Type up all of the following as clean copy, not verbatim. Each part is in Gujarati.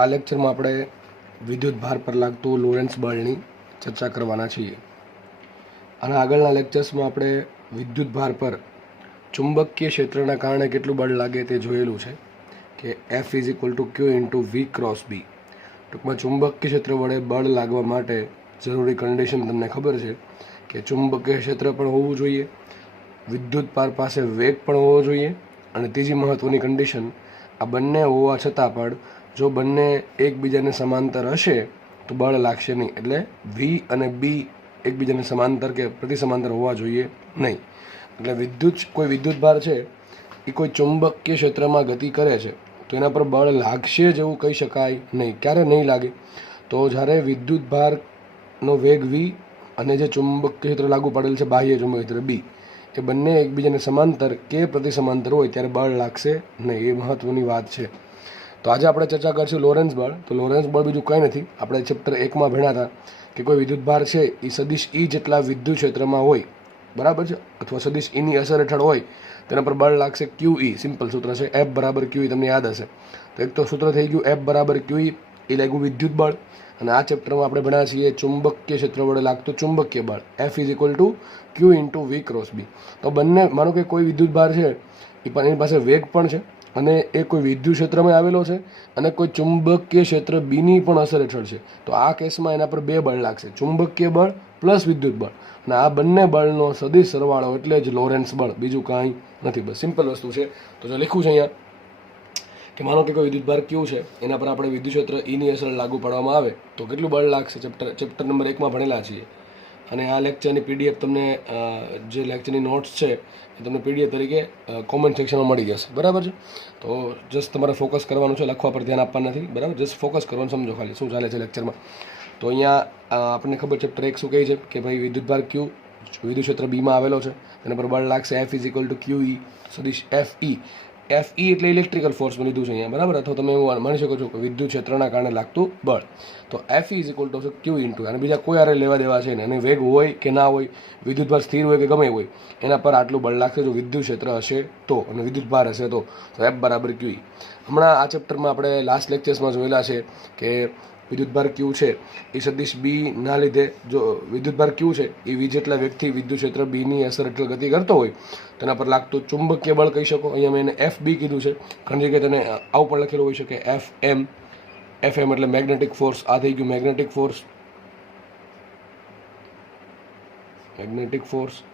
આ લેક્ચરમાં આપણે વિદ્યુત ભાર પર લાગતું લોરેન્સ બળની ચર્ચા કરવાના છીએ. અને આગળના લેક્ચર્સમાં આપણે વિદ્યુત ભાર પર ચુંબકીય ક્ષેત્રના કારણે કેટલું બળ લાગે તે જોયેલું છે કે F is equal to q into v cross B. ટૂંકમાં ચુંબકીય ક્ષેત્ર વડે બળ લાગવા માટે જરૂરી કન્ડિશન તમને ખબર છે કે ચુંબકીય ક્ષેત્ર પણ હોવું જોઈએ, વિદ્યુત ભાર પાસે વેગ પણ હોવો જોઈએ, અને ત્રીજી મહત્ત્વની કન્ડિશન, આ બંને હોવા છતાં પણ જો બંને એકબીજાને સમાંતર હશે તો બળ લાગશે નહીં. એટલે વી અને બી એકબીજાને સમાંતર કે પ્રતિસમાંતર હોવા જોઈએ નહીં. એટલે કોઈ વિદ્યુત ભાર છે એ કોઈ ચુંબકીય ક્ષેત્રમાં ગતિ કરે છે તો એના પર બળ લાગશે જ એવું કહી શકાય નહીં. ક્યારે નહીં લાગે? તો જ્યારે વિદ્યુત ભારનો વેગ વી અને જે ચુંબકીય ક્ષેત્ર લાગુ પડેલ છે બાહ્ય ચુંબકીય ક્ષેત્ર બી, એ બંને એકબીજાને સમાંતર કે પ્રતિસમાંતર હોય ત્યારે બળ લાગશે નહીં. એ મહત્ત્વની વાત છે. તો આજે આપણે ચર્ચા કરીશું લોરેન્સ બળ. તો લોરેન્સ બળ બીજું કંઈ નથી, આપણે ચેપ્ટર 1માં ભણ્યા હતા કે કોઈ વિદ્યુત ભાર છે એ સદિશ ઈ જેટલા વિદ્યુત ક્ષેત્રમાં હોય, બરાબર છે, અથવા સદિશ ઈની અસર હેઠળ હોય તેના પર બળ લાગશે ક્યુ ઈ. સિમ્પલ સૂત્ર છે F બરાબર ક્યુ ઈ, તમને યાદ હશે. તો એક તો સૂત્ર થઈ ગયું F બરાબર ક્યુ ઈ, એ લાગ્યું વિદ્યુત બળ. અને આ ચેપ્ટરમાં આપણે ભણ્યા છીએ ચુંબકીય ક્ષેત્ર વડે લાગતું ચુંબકીય બળ F is equal to q into v cross B. તો બંને, માનો કે કોઈ વિદ્યુત ભાર છે એ પણ એની પાસે વેગ પણ છે અને એ કોઈ વિદ્યુત ક્ષેત્રમાં આવેલો છે અને કોઈ ચુંબકીય ક્ષેત્ર બીની પણ અસર હેઠળ છે. તો આ કેસમાં એના પર બે બળ લાગશે, ચુંબકીય બળ પ્લસ વિદ્યુત બળ. અને આ બંને બળનો સદિશ સરવાળો એટલે જ લોરેન્સ બળ, બીજું કાંઈ નથી. બસ સિમ્પલ વસ્તુ છે. તો જો લખ્યું છે અહીંયા કે માનો કે કોઈ વિદ્યુત ભાર ક્યુ છે, એના પર આપણે વિદ્યુત ક્ષેત્ર ઈની અસર લાગુ પાડવામાં આવે તો કેટલું બળ લાગશે ચેપ્ટર નંબર 1માં ભણેલા છીએ. અને આ લેક્ચરની PDF તમને, જે લેક્ચરની નોટ્સ છે એ તમને PDF તરીકે કોમેન્ટ સેક્શનમાં મળી જશે, બરાબર છે. તો જસ્ટ તમારે ફોકસ કરવાનું છે, લખવા પર ધ્યાન આપવા નથી, બરાબર. જસ્ટ ફોકસ કરવાનું, સમજો ખાલી શું ચાલે છે લેક્ચરમાં. તો અહીંયા આપણને ખબર, ચેપ્ટર 1 શું કહે છે કે ભાઈ વિદ્યુત ભાર ક્યુ વિદ્યુત ક્ષેત્ર બીમાં આવેલો છે, તેના પર બળ લાગશે F ઇઝ ઇક્વલ ટુ ક્યુ ઈ સદિશ F ઈ. એટલે ઇલેક્ટ્રિકલ ફોર્સમાં લીધું છે અહીંયા, બરાબર. અથવા તમે એવું માની શકો છો કે વિદ્યુત ક્ષેત્રના કારણે લાગતું બળ. તો F is equal to q into, અને બીજા કોઈ આરે લેવા દેવા છે ને, અને વેગ હોય કે ના હોય, વિદ્યુત ભાર સ્થિર હોય કે ગમે હોય, એના પર આટલું બળ લાગશે જો વિદ્યુત ક્ષેત્ર હશે તો, અને વિદ્યુત ભાર હશે તો. F બરાબર ક્યુ ઈ. હમણાં આ ચેપ્ટરમાં આપણે લાસ્ટ લેક્ચર્સમાં જોયેલા છે કે વિદ્યુત ભાર ક્યુ છે એ સદિશ બી ના લીધે, જો વિદ્યુત ભાર ક્યુ છે એ વી જેટલા વેગથી વિદ્યુત ક્ષેત્ર બીની અસર હેઠળ ગતિ કરતો હોય તેના પર લાગતું ચુંબકીય બળ કહી શકો. અહીંયા મેં એને એફ બી કીધું છે, ઘણી જગ્યાએ તેને આવું પણ લખેલું હોય છે કે FM એટલે મેગ્નેટિક ફોર્સ. આ થઈ ગયું મેગ્નેટિક ફોર્સ.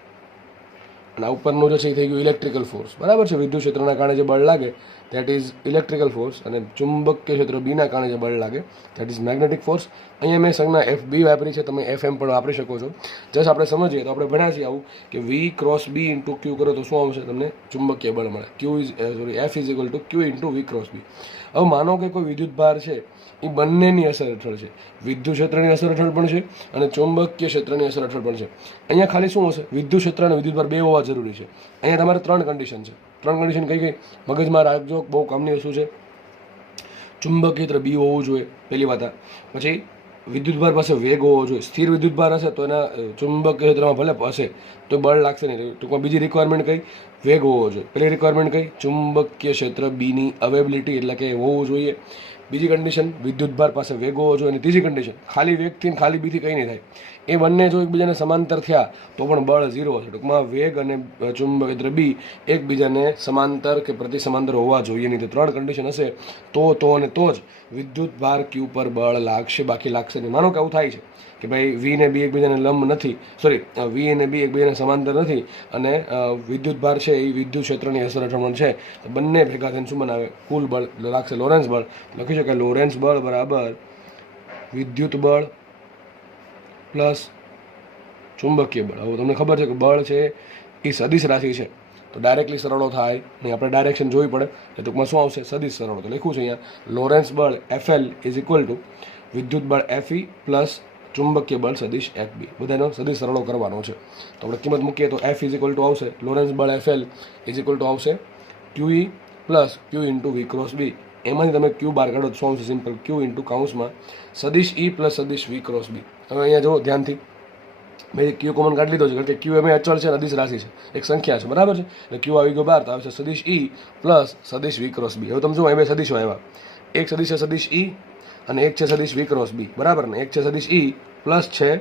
અને આ ઉપરનું જે છે એ થઈ ગયું ઇલેક્ટ્રિકલ ફોર્સ, બરાબર છે. વિદ્યુત ક્ષેત્રના કારણે જે બળ લાગે દેટ ઇઝ ઇલેક્ટ્રિકલ ફોર્સ, અને ચુંબકીય ક્ષેત્ર બીના કારણે જે બળ લાગે દેટ ઇઝ મેગ્નેટિક ફોર્સ. અહીંયા મેં સંજ્ઞા FB વાપરી છે, તમે FM પણ વાપરી શકો છો. જસ્ટ આપણે સમજીએ તો આપણે ભણ્યા છીએ આવું કે વી ક્રોસ બી ઇન્ટુ ક્યુ કરો તો શું આવશે, તમને ચુંબકીય બળ મળે. F is equal to q into v cross B. હવે માનો કે કોઈ વિદ્યુત ભાર છે એ બંનેની અસર હેઠળ છે, વિદ્યુત ક્ષેત્રની અસર હેઠળ પણ છે અને ચુંબકીય ક્ષેત્રની અસર હેઠળ પણ છે. અહીંયા ખાલી શું હશે, વિદ્યુત ક્ષેત્ર અને વિદ્યુત ભાર બે હોવા જરૂરી છે. અહીંયા તમારે 3 કન્ડિશન છે. 3 કન્ડિશન કઈ મગજમાં રાખજો, બહુ કામની વસ્તુ છે. ચુંબકીય ક્ષેત્ર બી હોવું જોઈએ, પહેલી વાત. પછી વિદ્યુત ભાર પાસે વેગ હોવો જોઈએ. સ્થિર વિદ્યુત ભાર હશે તો એના ચુંબકીય ક્ષેત્રમાં ભલે હશે તો બળ લાગશે નહીં. ટૂંકમાં બીજી રિક્વાયરમેન્ટ કઈ, વેગ હોવો જોઈએ. પહેલી રિક્વાયરમેન્ટ કઈ, ચુંબકીય ક્ષેત્ર બીની અવેબિલિટી એટલે કે હોવું જોઈએ. બીજી કન્ડિશન, વિદ્યુત ભાર પાસે વેગ હોવો જોઈએ. અને ત્રીજી કન્ડિશન, ખાલી વેગથી ને ખાલી બીથી કંઈ નહીં થાય. એ બંને જો એકબીજાને સમાંતર થયા તો પણ બળ 0 હશે. ટૂંકમાં વેગ અને ચુંબકીય ક્ષેત્ર બી એકબીજાને સમાંતર કે પ્રતિસમાંતર હોવા જોઈએ નહીં. તો 3 કન્ડિશન હશે તો અને તો જ વિદ્યુત ભાર ક્યુ પર બળ લાગશે, બાકી લાગશે નહીં. માનો કે આવું થાય છે કે ભાઈ વી ને બી એકબીજાને લંબ નથી, વી અને બી એકબીજાને સમાંતર નથી, અને વિદ્યુત ભાર છે એ વિદ્યુત ક્ષેત્રની અસર હેઠળ છે, તો બંને ભેગા થઈને શું બનાવે, કુલ બળ લાગશે લોરેન્સ બળ. લખી શકાય લોરેન્સ બળ બરાબર વિદ્યુત બળ પ્લસ ચુંબકીય બળ. હવે તમને ખબર છે કે બળ છે એ સદિશ રાશિ છે તો ડાયરેક્ટલી સરળો થાય નહીં, આપણે ડાયરેક્શન જોવી પડે. એ ટૂંકમાં શું આવશે, સદિશ સરળો. તો લખ્યું છે અહીંયા લોરેન્સ બળ FL ઇઝ ઇક્વલ ટુ વિદ્યુત બળ FE પ્લસ ચુંબકીય બળ સદિશ FB. બધાનો સદિશ સરળો કરવાનો છે. તો આપણે કિંમત મૂકીએ તો F ઇઝ ઇક્વલ ટુ આવશે લોરેન્સ બળ FL ઇઝ ઇક્વલ ટુ આવશે QE plus Q into V cross B. એમાંથી તમે Q બહાર કાઢો તો શું આવશે, સિમ્પલ Q ઇન્ટુ કાઉન્સમાં સદિશ E પ્લસ સદિશ V ક્રોસ B. હવે અહીંયા જુઓ ધ્યાનથી, મેં Q કોમન કાઢી લીધો છે કારણ કે Q એમ અચળ છે, અદિશ રાશિ છે, એક સંખ્યા છે, બરાબર છે. એટલે Q આવી ગયો બહાર તો આવશે સદિશ E પ્લસ સદિશ V ક્રોસ B. હવે તમે જુઓ એમ સદિશો આવ્યા, એક સદિશ છે સદિશ ઈ અને એક છે સદિશ વી ક્રોસ બી, બરાબર ને? એક છે સદિશ ઈ પ્લસ છે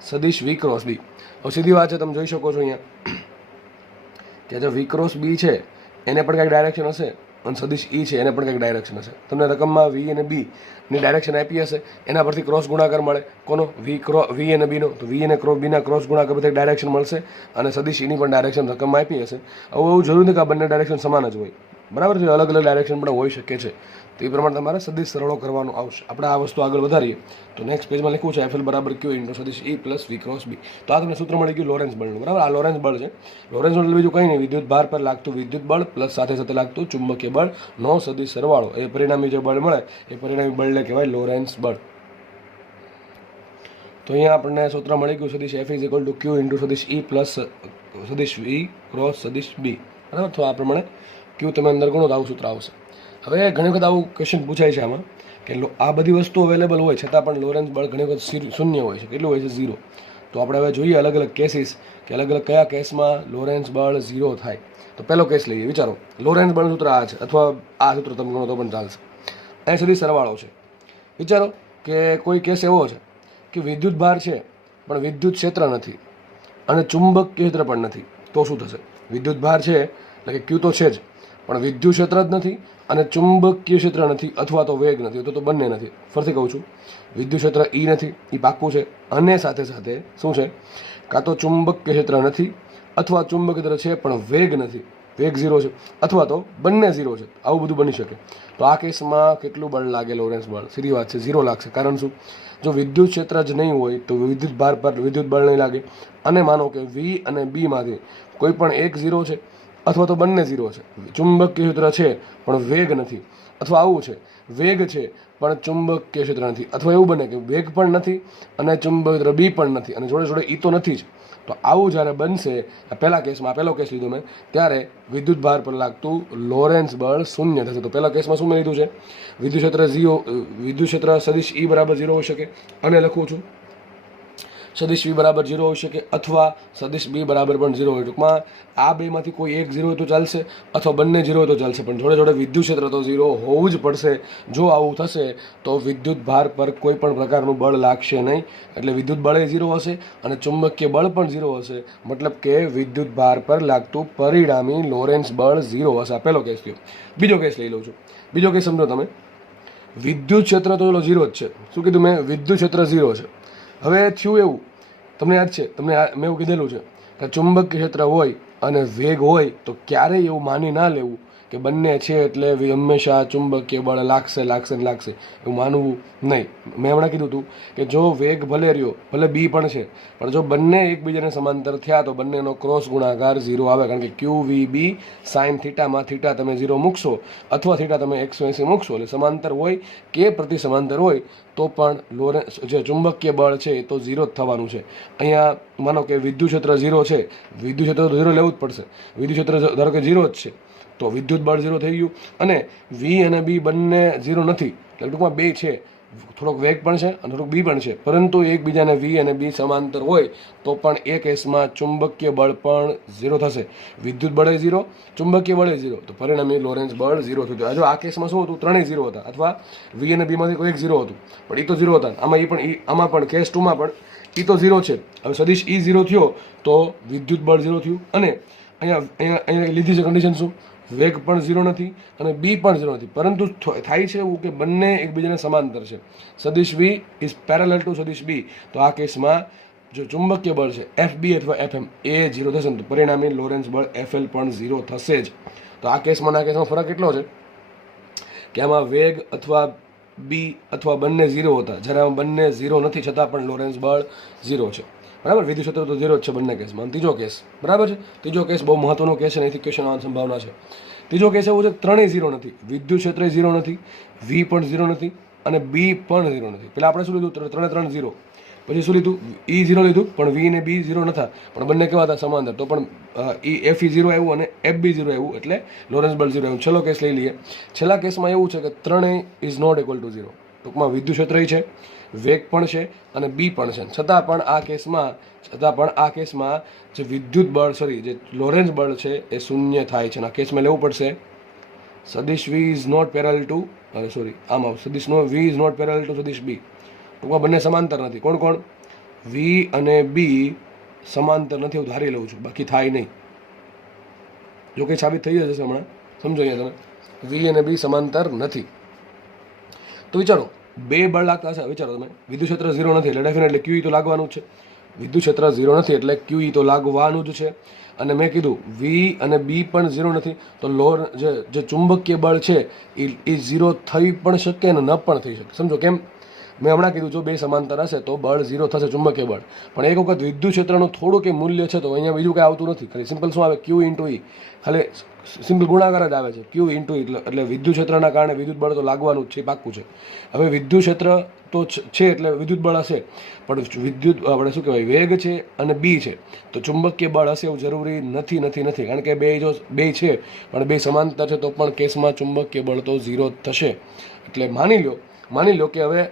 સદિશ વી ક્રોસ બી. હવે સીધી વાત છે, તમે જોઈ શકો છો અહીંયા કે જો વી ક્રોસ બી છે એને પણ કંઈક ડાયરેક્શન હશે અને સદિશ ઈ છે એને પણ કંઈક ડાયરેક્શન હશે. તમને રકમમાં વી અને બી ની ડાયરેક્શન આપી હશે, એના પરથી ક્રોસ ગુણાકાર મળે. કોનો? વી અને બીનો. તો વી અને બીના ક્રોસ ગુણાકાર પરથી ડાયરેક્શન મળશે અને સદિશ ઈની પણ ડાયરેક્શન રકમમાં આપી હશે. હવે એવું જરૂરી નથી કે આ બંને ડાયરેક્શન સમાન જ હોય, બરાબર છે? અલગ અલગ ડાયરેક્શન પણ હોઈ શકે છે. તો એ પ્રમાણે તમારે સદિશ સરળો કરવાનું આવશે. આપણે આ વસ્તુ આગળ વધારીએ તો નેક્સ્ટ પેજમાં લખ્યું છે એફએલ બરાબર ક્યુ ઇન્ટુ સદિશ ઈ પ્લસ વી ક્રોસ બી. તો આ તમને સૂત્ર મળી ગયું લોરેન્સ બળનું, બરાબર? આ લોરેન્સ બળ છે. લોરેન્સ બળ બીજું કંઈ નહીં, વિદ્યુત ભાર પર લાગતું વિદ્યુત બળ પ્લસ સાથે સાથે લાગતું ચુંબકીય બળ નો સદિશ સરવાળો. એ પરિણામી જે બળ મળે એ પરિણામી બળને કહેવાય લોરેન્સ બળ. તો અહીંયા આપણને સૂત્ર મળી ગયું સદિશ F is equal to q into સદિશ ઈ પ્લસ સદિશ વી ક્રોસ સદિશ બી, બરાબર? તો આ પ્રમાણે ક્યુ તમે અંદર ગણો તો આવું સૂત્ર આવશે. હવે ઘણી વખત આવું ક્વેશ્ચન પૂછાય છે આમાં કે આ બધી વસ્તુ અવેલેબલ હોય છતાં પણ લોરેન્સ બળ ઘણી વખત શૂન્ય હોય છે. કેટલું હોય છે? 0. તો આપણે હવે જોઈએ અલગ અલગ કેસીસ કે અલગ અલગ કયા કેસમાં લોરેન્સ બળ 0 થાય. તો પહેલો કેસ લઈએ. વિચારો લોરેન્સ બળનું સૂત્ર આ છે, અથવા આ સૂત્ર તમે ગણો તો પણ ચાલશે. અહીં સુધી સરવાળો છે. વિચારો કે કોઈ કેસ એવો છે કે વિદ્યુત ભાર છે પણ વિદ્યુત ક્ષેત્ર નથી અને ચુંબકીય ક્ષેત્ર પણ નથી. તો શું થશે? વિદ્યુત ભાર છે એટલે કે ક્યુ તો છે જ, પણ વિદ્યુત ક્ષેત્ર જ નથી અને ચુંબકીય ક્ષેત્ર નથી અથવા તો વેગ નથી, તો બંને નથી. ફરીથી કહું છું, વિદ્યુત ક્ષેત્ર ઈ નથી, એ પાક્કું છે, અને સાથે સાથે શું છે? કાં તો ચુંબકીય ક્ષેત્ર નથી અથવા ચુંબકીય ક્ષેત્ર છે પણ વેગ નથી, વેગ 0 છે, અથવા તો બંને 0 છે. આવું બધું બની શકે. તો આ કેસમાં કેટલું બળ લાગે લોરેન્સ બળ? સીધી વાત છે, 0 લાગશે. કારણ શું? જો વિદ્યુત ક્ષેત્ર જ નહીં હોય તો વિદ્યુત ભાર પર વિદ્યુત બળ નહીં લાગે. અને માનો કે વી અને બીમાંથી કોઈ પણ એક 0 છે અથવા તો બંને 0 છે. ચુંબકીય ક્ષેત્ર છે પણ વેગ નથી, અથવા આવું છે વેગ છે પણ ચુંબકીય ક્ષેત્ર નથી, અથવા એવું બને કે વેગ પણ નથી અને ચુંબકીય ક્ષેત્ર બી પણ નથી અને જોડે જોડે ઈ તો નથી જ. તો આવું જ્યારે બનશે, પહેલા કેસમાં, પહેલો કેસ લીધો મેં, ત્યારે વિદ્યુત ભાર પર લાગતું લોરેન્સ બળ 0 થશે. તો પહેલા કેસમાં શું મેં લીધું છે? વિદ્યુત ક્ષેત્ર 0, વિદ્યુત ક્ષેત્ર સદિશ ઈ બરાબર 0 હોઈ શકે, અને લખું છું સદિશ વી બરાબર 0 હોઈ શકે, અથવા સદિશ બી બરાબર પણ 0 હોય. ટૂંકમાં આ બેમાંથી કોઈ એક 0 હોય તો ચાલશે, અથવા બંને 0 હોય તો ચાલશે, પણ જોડે જોડે વિદ્યુત ક્ષેત્ર તો 0 હોવું જ પડશે. જો આવું થશે તો વિદ્યુત ભાર પર કોઈ પણ પ્રકારનું બળ લાગશે નહીં. એટલે વિદ્યુત બળ 0 હશે અને ચુંબકીય બળ પણ 0 હશે. મતલબ કે વિદ્યુત ભાર પર લાગતું પરિણામી લોરેન્સ બળ 0 હશે. આ પહેલો કેસ થયો. બીજો કેસ લઈ લઉં છું. બીજો કેસ સમજો તમે. વિદ્યુત ક્ષેત્ર તો 0 જ છે. શું કીધું મેં? વિદ્યુત ક્ષેત્ર 0 છે. હવે થયું એવું, તમને યાદ છે, તમને મેં એવું કીધેલું છે કે ચુંબકીય ક્ષેત્ર હોય અને વેગ હોય તો ક્યારેય એવું માની ના લેવું કે બંને છે એટલે હંમેશા ચુંબકીય બળ લાગશે લાગશે ને લાગશે, એવું માનવું નહીં. મેં હમણાં કીધું હતું કે જો વેગ ભલે રહ્યો, ભલે બી પણ છે, પણ જો બંને એકબીજાને સમાંતર થયા તો બંનેનો ક્રોસ ગુણાકાર 0 આવે. કારણ કે ક્યુ વી બી સાઇન થીટામાં થીટા તમે 0 મૂકશો અથવા થીટા તમે 180 મૂકશો, એટલે સમાંતર હોય કે પ્રતિ સમાંતર હોય તો પણ લોરેન્સ જે ચુંબકીય બળ છે એ તો 0 જ થવાનું છે. અહીંયા માનો કે વિદ્યુત ક્ષેત્ર 0 છે, વિદ્યુત ક્ષેત્ર તો 0 લેવું જ પડશે. વિદ્યુત ક્ષેત્ર ધારો કે 0 જ છે તો વિદ્યુત બળ 0 થઈ ગયું, અને વી અને બી બંને 0 નથી, એટલે ટૂંકમાં બે છે, થોડોક વેગ પણ છે અને થોડુંક બી પણ છે, પરંતુ એકબીજાને વી અને બી સમાંતર હોય તો પણ એ કેસમાં ચુંબકીય બળ પણ 0 થશે. વિદ્યુત બળ 0, ચુંબકીય બળ 0, તો પરિણામી લોરેન્સ બળ 0 થયું. જો આ કેસમાં શું હતું? ત્રણેય 0 હતા, અથવા વી અને બીમાંથી કોઈ એક 0 હતું, પણ એ તો 0 હતા. આમાં પણ કેસ 2માં પણ એ તો 0 છે. હવે સદિશ ઈ 0 થયો તો વિદ્યુત બળ 0 થયું, અને અહીંયા લીધી છે કન્ડિશન શું? વેગ પણ 0 નથી અને બી પણ 0 નથી, પરંતુ થાય છે એવું કે બંને એકબીજાને સમાંતર છે. સદિશ વી ઇઝ પેરેલલ ટુ સદિશ બી, તો આ કેસમાં જો ચુંબકીય બળ છે એફ બી અથવા એફ એમ એ 0 થશે ને તો પરિણામી લોરેન્સ બળ એફએલ પણ 0 થશે જ. તો આ કેસમાં ફરક એટલો છે કે આમાં વેગ અથવા બી અથવા બંને 0 હતા, જ્યારે આમાં બંને 0 નથી છતાં પણ લોરેન્સ બળ 0 છે. બરાબર? વિદ્યુત ક્ષેત્ર તો 0 જ છે બંને કેસમાં. ત્રીજો કેસ, બરાબર છે? ત્રીજો કેસ બહુ મહત્વનો કેસ છે, અહીંથી ક્વેશ્ચન આવવાની સંભાવના છે. ત્રીજો કેસ એવું છે કે ત્રણેય 0 નથી, વિદ્યુત ક્ષેત્ર 0 નથી, વી પણ 0 નથી અને બી પણ 0 નથી. પેલા આપણે શું લીધું? ત્રણે 0. પછી શું લીધું? ઈ 0 લીધું, પણ વી ને બી 0 નતા, પણ બંને કેવા હતા? સમાંતર. તો પણ ઈ એફ ઈ 0 આવ્યું અને એફ બી 0 આવ્યું, એટલે લોરેન્સ બળ 0 આવ્યું. છેલ્લો કેસ લઈ લઈએ. છેલ્લા કેસમાં એવું છે કે ત્રણેય ઇઝ નોટ ઇક્વલ ટુ 0. ટૂંકમાં વિદ્યુત ક્ષેત્ર છે, વેગ પણ છે અને બી પણ છે, છતાં પણ આ કેસમાં જે વિદ્યુત બળ જે લોરેન્સ બળ છે એ 0 થાય છે. આ કેસમાં લેવું પડશે સદિશ વી is not parallel to sorry આમાં સદિશ નો V is not parallel to સદિશ બી. ટૂંકમાં બંને સમાંતર નથી. કોણ કોણ? વી અને બી સમાંતર નથી, હું ધારી લઉં છું, બાકી થાય નહીં. જો કંઈ સાબિત થઈ જશે હમણાં, સમજો અહીંયા તમે, વી અને બી સમાંતર નથી. તો વિચારો, બે બળ લાગતા હશે. વિચારો તમે, વિદ્યુત ક્ષેત્ર 0 નથી એટલે ડેફિનેટલી ક્યુઈ તો લાગવાનું જ છે. વિદ્યુત ક્ષેત્ર 0 નથી એટલે ક્યુઈ તો લાગવાનું જ છે. અને મેં કીધું વી અને બી પણ 0 નથી, તો જે ચુંબકીય બળ છે એ 0 થઈ પણ શકે અને ન પણ થઈ શકે. સમજો કેમ? મેં હમણાં કીધું, જો બે સમાંતર હશે તો બળ 0 થશે, ચુંબકીય બળ. પણ એક વખત વિદ્યુત ક્ષેત્રનું થોડું કંઈ મૂલ્ય છે તો અહીંયા બીજું કંઈ આવતું નથી. ખાલી સિમ્પલ શું આવે? ક્યુ ઇન્ટુ ઈ. ખાલી સિમ્પલ ગુણાકાર જ આવે છે, ક્યુ ઇન્ટુ ઈ. એટલે વિદ્યુત ક્ષેત્રના કારણે વિદ્યુત બળ તો લાગવાનું જ છે, પાક્કું છે. હવે વિદ્યુત ક્ષેત્ર તો છે એટલે વિદ્યુત બળ હશે, પણ વિદ્યુત આપણે શું કહેવાય, વેગ છે અને બી છે, તો ચુંબકીય બળ હશે એવું જરૂરી નથી. કારણ કે બે છે પણ બે સમાંતર છે તો પણ કેસમાં ચુંબકીય બળ તો 0 થશે. એટલે માની લો કે હવે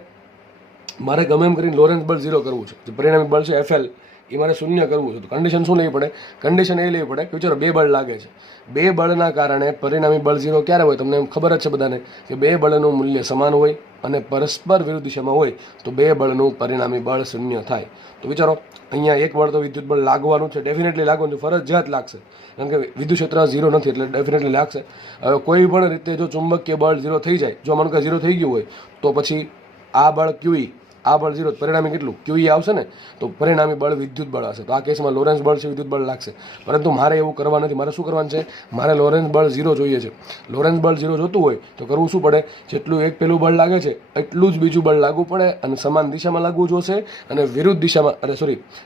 મારે ગમે એમ કરીને લોરેન્સ બળ 0 કરવું છે, જે પરિણામી બળ છે એફએલ એ મારે શૂન્ય કરવું છે. તો કન્ડિશન શું લેવી પડે? કન્ડિશન એ લેવી પડે કે વિચારો બે બળ લાગે છે, બે બળના કારણે પરિણામી બળ 0 ક્યારે હોય? તમને ખબર જ છે બધાને કે બે બળનું મૂલ્ય સમાન હોય અને પરસ્પર વિરુદ્ધ દિશામાં હોય તો બે બળનું પરિણામી બળ શૂન્ય થાય. તો વિચારો, અહીંયા એક બળ તો વિદ્યુત બળ લાગવાનું છે, ડેફિનેટલી લાગવાનું છે, ફરજિયાત લાગશે, કારણ કે વિદ્યુત ક્ષેત્ર 0 નથી એટલે ડેફિનેટલી લાગશે. હવે કોઈ પણ રીતે જો ચુંબકીય બળ 0 થઈ જાય, જો માનો કે 0 થઈ ગયું હોય તો પછી આ બળ ક્યુઈ, આ બળ 0, પરિણામી કેટલું? ક્યુઈ આવશે ને, તો પરિણામી બળ વિદ્યુત બળ હશે. તો આ કેસમાં લોરેન્સ બળ છે, વિદ્યુત બળ લાગશે. પરંતુ મારે એવું કરવા નથી. મારે શું કરવાનું છે? મારે લોરેન્સ બળ 0 જોઈએ છે. લોરેન્સ બળ 0 જોતું હોય તો કરવું શું પડે? જેટલું એક પેલું બળ લાગે છે એટલું જ બીજું બળ લાગવું પડે, અને સમાન દિશામાં લાગવું જોશે, અને વિરુદ્ધ દિશામાં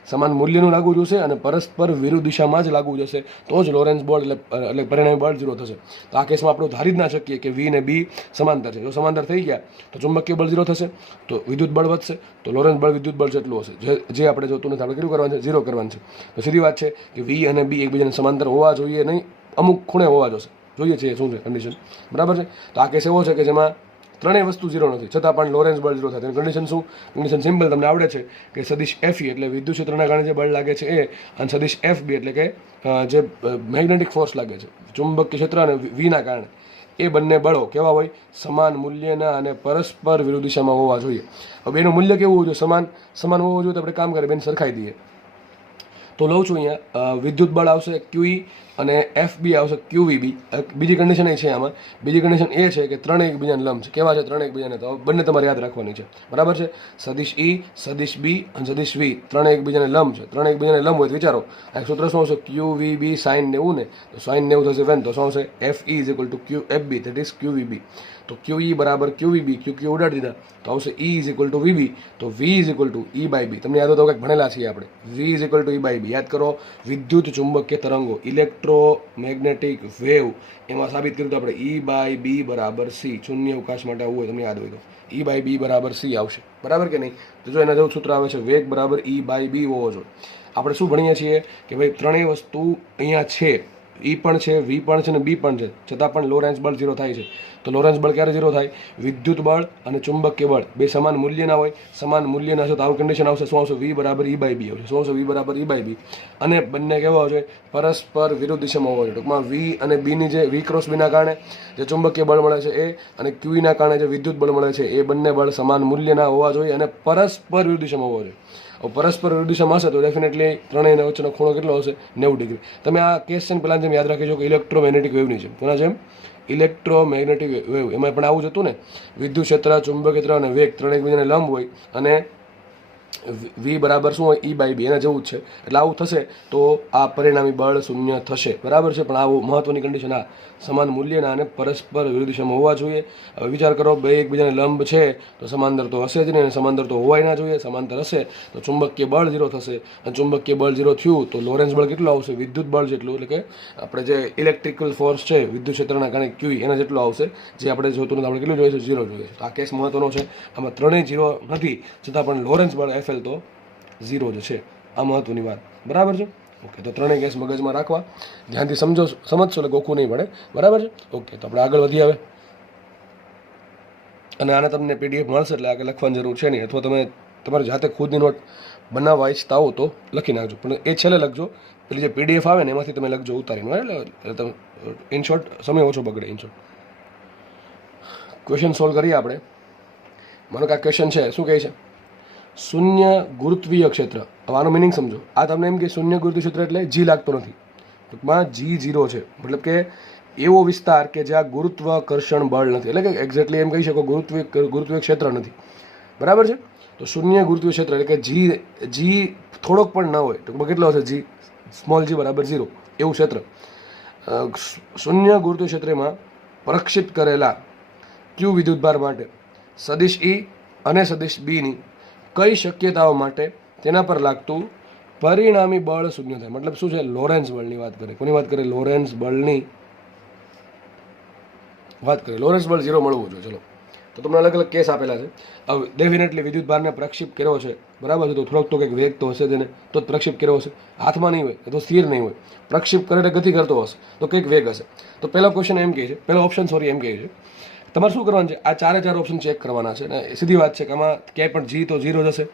સમાન મૂલ્યનું લાગવું જોશે, અને પરસ્પર વિરુદ્ધ દિશામાં જ લાગવું જશે, તો જ લોરેન્સ બળ એટલે પરિણામી બળ 0 થશે. તો આ કેસમાં આપણે ધારી જ ના શકીએ કે વી અને બી સમાંતર છે. જો સમાંતર થઈ ગયા તો ચુંબકીય બળ 0 થશે, તો વિદ્યુત બળ વધશે, તો લોરેન્સ બળ વિદ્યુત બળ જેટલું હશે. જે આપણે જોતું નથી, આપણે કેટલું કરવાનું છે? 0 કરવાનું છે. તો સીધી વાત છે કે વી અને બી એકબીજાને સમાંતર હોવા જોઈએ નહીં, અમુક ખૂણે હોવા જોઈએ છે. શું છે કન્ડિશન? બરાબર છે. તો આ કેસ એવો છે કે જેમાં ત્રણેય વસ્તુ 0 નથી, છતાં પણ લોરેન્સ બળ 0 થાય. કન્ડિશન શું? કન્ડિશન સિમ્પલ, તમને આવડે છે કે સદિશ એફ એટલે વિદ્યુત ક્ષેત્રના કારણે જે બળ લાગે છે એ, અને સદિશ એફ બી એટલે કે જે મેગ્નેટિક ફોર્સ લાગે છે ચુંબકીય ક્ષેત્ર અને વીના કારણે, એ બંને બળો કેવા હોય? સમાન મૂલ્યના અને પરસ્પર વિરુદ્ધ દિશામાં હોવા જોઈએ. હવે એનું મૂલ્ય કેવું હોવું જોઈએ? સમાન હોવું જોઈએ. તો આપણે કામ કરીએ, બેન સરખાઈ દઈએ. તો લઉં છું અહીંયા વિદ્યુત બળ આવશે ક્યુઈ અને એફ બી આવશે ક્યુવીબી. બીજી કન્ડિશન એ છે આમાં, બીજી કન્ડિશન એ છે કે ત્રણેય એકબીજાને લંબ છે. કેવા છે? ત્રણેય એકબીજાને, તો બંને તમારે યાદ રાખવાની છે. બરાબર છે. સદિશ ઈ, સદિશ બી અને સદિશ વી ત્રણેય એકબીજાને લંબ છે. ત્રણેય એકબીજાને લંબ હોય તો વિચારો, આ સૂત્ર શું આવશે? ક્યુ વી બી સાઇન 90 ને, તો સાઇન 90 થશે વેન, તો શું આવશે? F E is equal to Q F B, that is Q V B. તો ક્યુ ઈ બરાબર ક્યુ વી બી, ક્યુ ઉડાડી દીધા તો આવશે E is equal to V B, તો V is equal to E by B. તમને યાદ હોય તો કંઈક ભણેલા છીએ આપણે, V is equal to E by B. યાદ કરો, વિદ્યુત ચુંબકીય તરંગો, ઇલેક્ટ્રોમેગ્નેટિક વેવ, એમાં સાબિત કર્યું તો આપણે ઈ બાય બી બરાબર સી. શૂન્ય અવકાશ માટે આવું હોય તમને યાદ હોય તો ઈ બાય બી બરાબર સી આવશે. બરાબર કે નહીં? તો જો એના જેવું સૂત્ર આવે છે, વેગ બરાબર ઈ બાય બી હોવો જોઈએ. આપણે શું ભણીએ છીએ કે ભાઈ ત્રણેય વસ્તુ અહીંયા છે, ઈ પણ છે, વી પણ છે અને બી પણ છે, છતાં પણ લોરેન્સ બળ 0 થાય છે. તો લોરેન્સ બળ ક્યારે 0 થાય? વિદ્યુત બળ અને ચુંબકીય બળ બે સમાન મૂલ્યના હોય. સમાન મૂલ્યના છે તો આવું કન્ડિશન આવશે. શું આવશે? વી બરાબર ઈ બાય બી આવશે. શું આવશે? વી બરાબર ઈ બાય બી. અને બંને કેવા હોય? પરસ્પર વિરુદ્ધ દિશામાં હોવા જોઈએ. ટૂંકમાં વી અને બીની જે વી ક્રોસ બીના કારણે જે ચુંબકીય બળ મળે છે એ, અને ક્યુના કારણે જે વિદ્યુત બળ મળે છે એ, બંને બળ સમાન મૂલ્યના હોવા જોઈએ અને પરસ્પર વિરુદ્ધ દિશામાં હોવા જોઈએ. પરસ્પર વિરુદ્ધ દિશામાં હશે તો ડેફિનેટલી ત્રણેયના વચ્ચેનો ખૂણો કેટલો હશે? 90 ડિગ્રી. તમે આ કેસ છે ને પહેલાં જેમ યાદ રાખીજો કે ઇલેક્ટ્રોમેગ્નેટિક વેવની છે. કોના જેમ? Electromagnetic wave. એમાં પણ આવું જ હતું ને, વિદ્યુત ક્ષેત્ર, ચુંબકીય ક્ષેત્ર અને વેગ ત્રણેય એકબીજાને લંબ હોય, અને વી બરાબર શું હોય? ઈ બાય બી, એના જેવું જ છે. એટલે આવું થશે તો આ પરિણામી બળ 0 થશે. બરાબર છે. પણ આવું મહત્વની કન્ડિશન આ સમાન મૂલ્યના અને પરસ્પર વિરુદ્ધ દિશામાં હોવા જોઈએ. હવે વિચાર કરો, બે એકબીજાને લંબ છે તો સમાંતર તો હશે જ નહીં, અને સમાંતર તો હોવાય ના જોઈએ. સમાંતર હશે તો ચુંબકીય બળ 0 થશે, અને ચુંબકીય બળ 0 થયું તો લોરેન્સ બળ કેટલું આવશે? વિદ્યુત બળ જેટલું, એટલે કે આપણે જે ઇલેક્ટ્રિકલ ફોર્સ છે વિદ્યુત ક્ષેત્રના કારણે ક્યુ, એના જેટલો આવશે. જે આપણે જોતું નથી, આપણે કેટલું જોઈએ છે? 0 જોઈએ. તો આ કેસ મહત્વનો છે. આમાં ત્રણેય 0 નથી, છતાં પણ લોરેન્સ બળ એફએલ તો 0 જ છે. આ મહત્વની વાત. બરાબર છે. ઓકે, તો ત્રણેય કેસ મગજમાં રાખવા, ધ્યાનથી સમજશો એટલે ગોખવું નહીં પડે. બરાબર છે. ઓકે, તો આપણે આગળ વધીએ હવે. અને આને તમને પીડીએફ મળશે એટલે આગળ લખવાની જરૂર છે નહીં, અથવા તમે તમારી જાતે ખુદની નોટ બનાવવા ઈચ્છતા હો તો લખી નાખજો, પણ એ છેલ્લે લખજો. પેલી જે પીડીએફ આવે ને એમાંથી તમે લખજો ઉતારીને, એટલે તમે ઇન શોર્ટ સમય ઓછો બગડે. ઇન શોર્ટ ક્વેશ્ચન સોલ્વ કરીએ આપણે. માનો કે આ ક્વેશ્ચન છે, શું કહે છે? શૂન્ય ગુરુત્વીય ક્ષેત્ર. હવે આનો મિનિંગ સમજો. આ તમને એમ કે શૂન્ય ગુરુત્વીય ક્ષેત્ર એટલે જી લાગતો નથી, ટૂંકમાં G0 છે, મતલબ કે એવો વિસ્તાર કે જ્યાં ગુરુત્વાકર્ષણ બળ નથી, એટલે કે એક્ઝેક્ટલી એમ કહી શકો ગુરુત્વીય ક્ષેત્ર નથી. બરાબર છે? તો શૂન્ય ગુરુત્વીય ક્ષેત્ર એટલે કે જી થોડોક પણ ન હોય, ટૂંકમાં કેટલો હશે? જી સ્મોલ g બરાબર 0 એવું ક્ષેત્ર. શૂન્ય ગુરુત્વીય ક્ષેત્રમાં પ્રક્ષિપ્ત કરેલા ક્યુ વિદ્યુતભાર માટે સદિશ E અને સદિશ B ની કઈ શક્યતાઓ માટે તેના પર લાગતું પરિણામી બળ શૂન્ય થાય. મતલબ શું છે? લોરેન્સ બળની વાત કરે. કોની વાત કરે? લોરેન્સ બળની વાત કરે. લોરેન્સ બળ 0 મળવું જોઈએ. ચલો, તો તમને અલગ અલગ કેસ આપેલા છે. હવે ડેફિનેટલી વિદ્યુતભારને પ્રક્ષિપ્ત કર્યો છે, બરાબર છે, તો થોડોક તો કંઈક વેગ તો હશે તેને, તો જ પ્રક્ષિપ્ત કર્યો હશે. હાથમાં નહીં હોય તો સ્થિર નહીં હોય. પ્રક્ષિપ્ત કરે એટલે ગતિ કરતો હશે તો કંઈક વેગ હશે. તો પહેલો ક્વેશ્ચન એમ કહે છે, પહેલો ઓપ્શન એમ કહે છે, તમારે શું કરવાનું છે? આ ચારે ચાર ઓપ્શન ચેક કરવાના છે. અને સીધી વાત છે કે આમાં ક્યાંય પણ જી તો 0 જ હશે,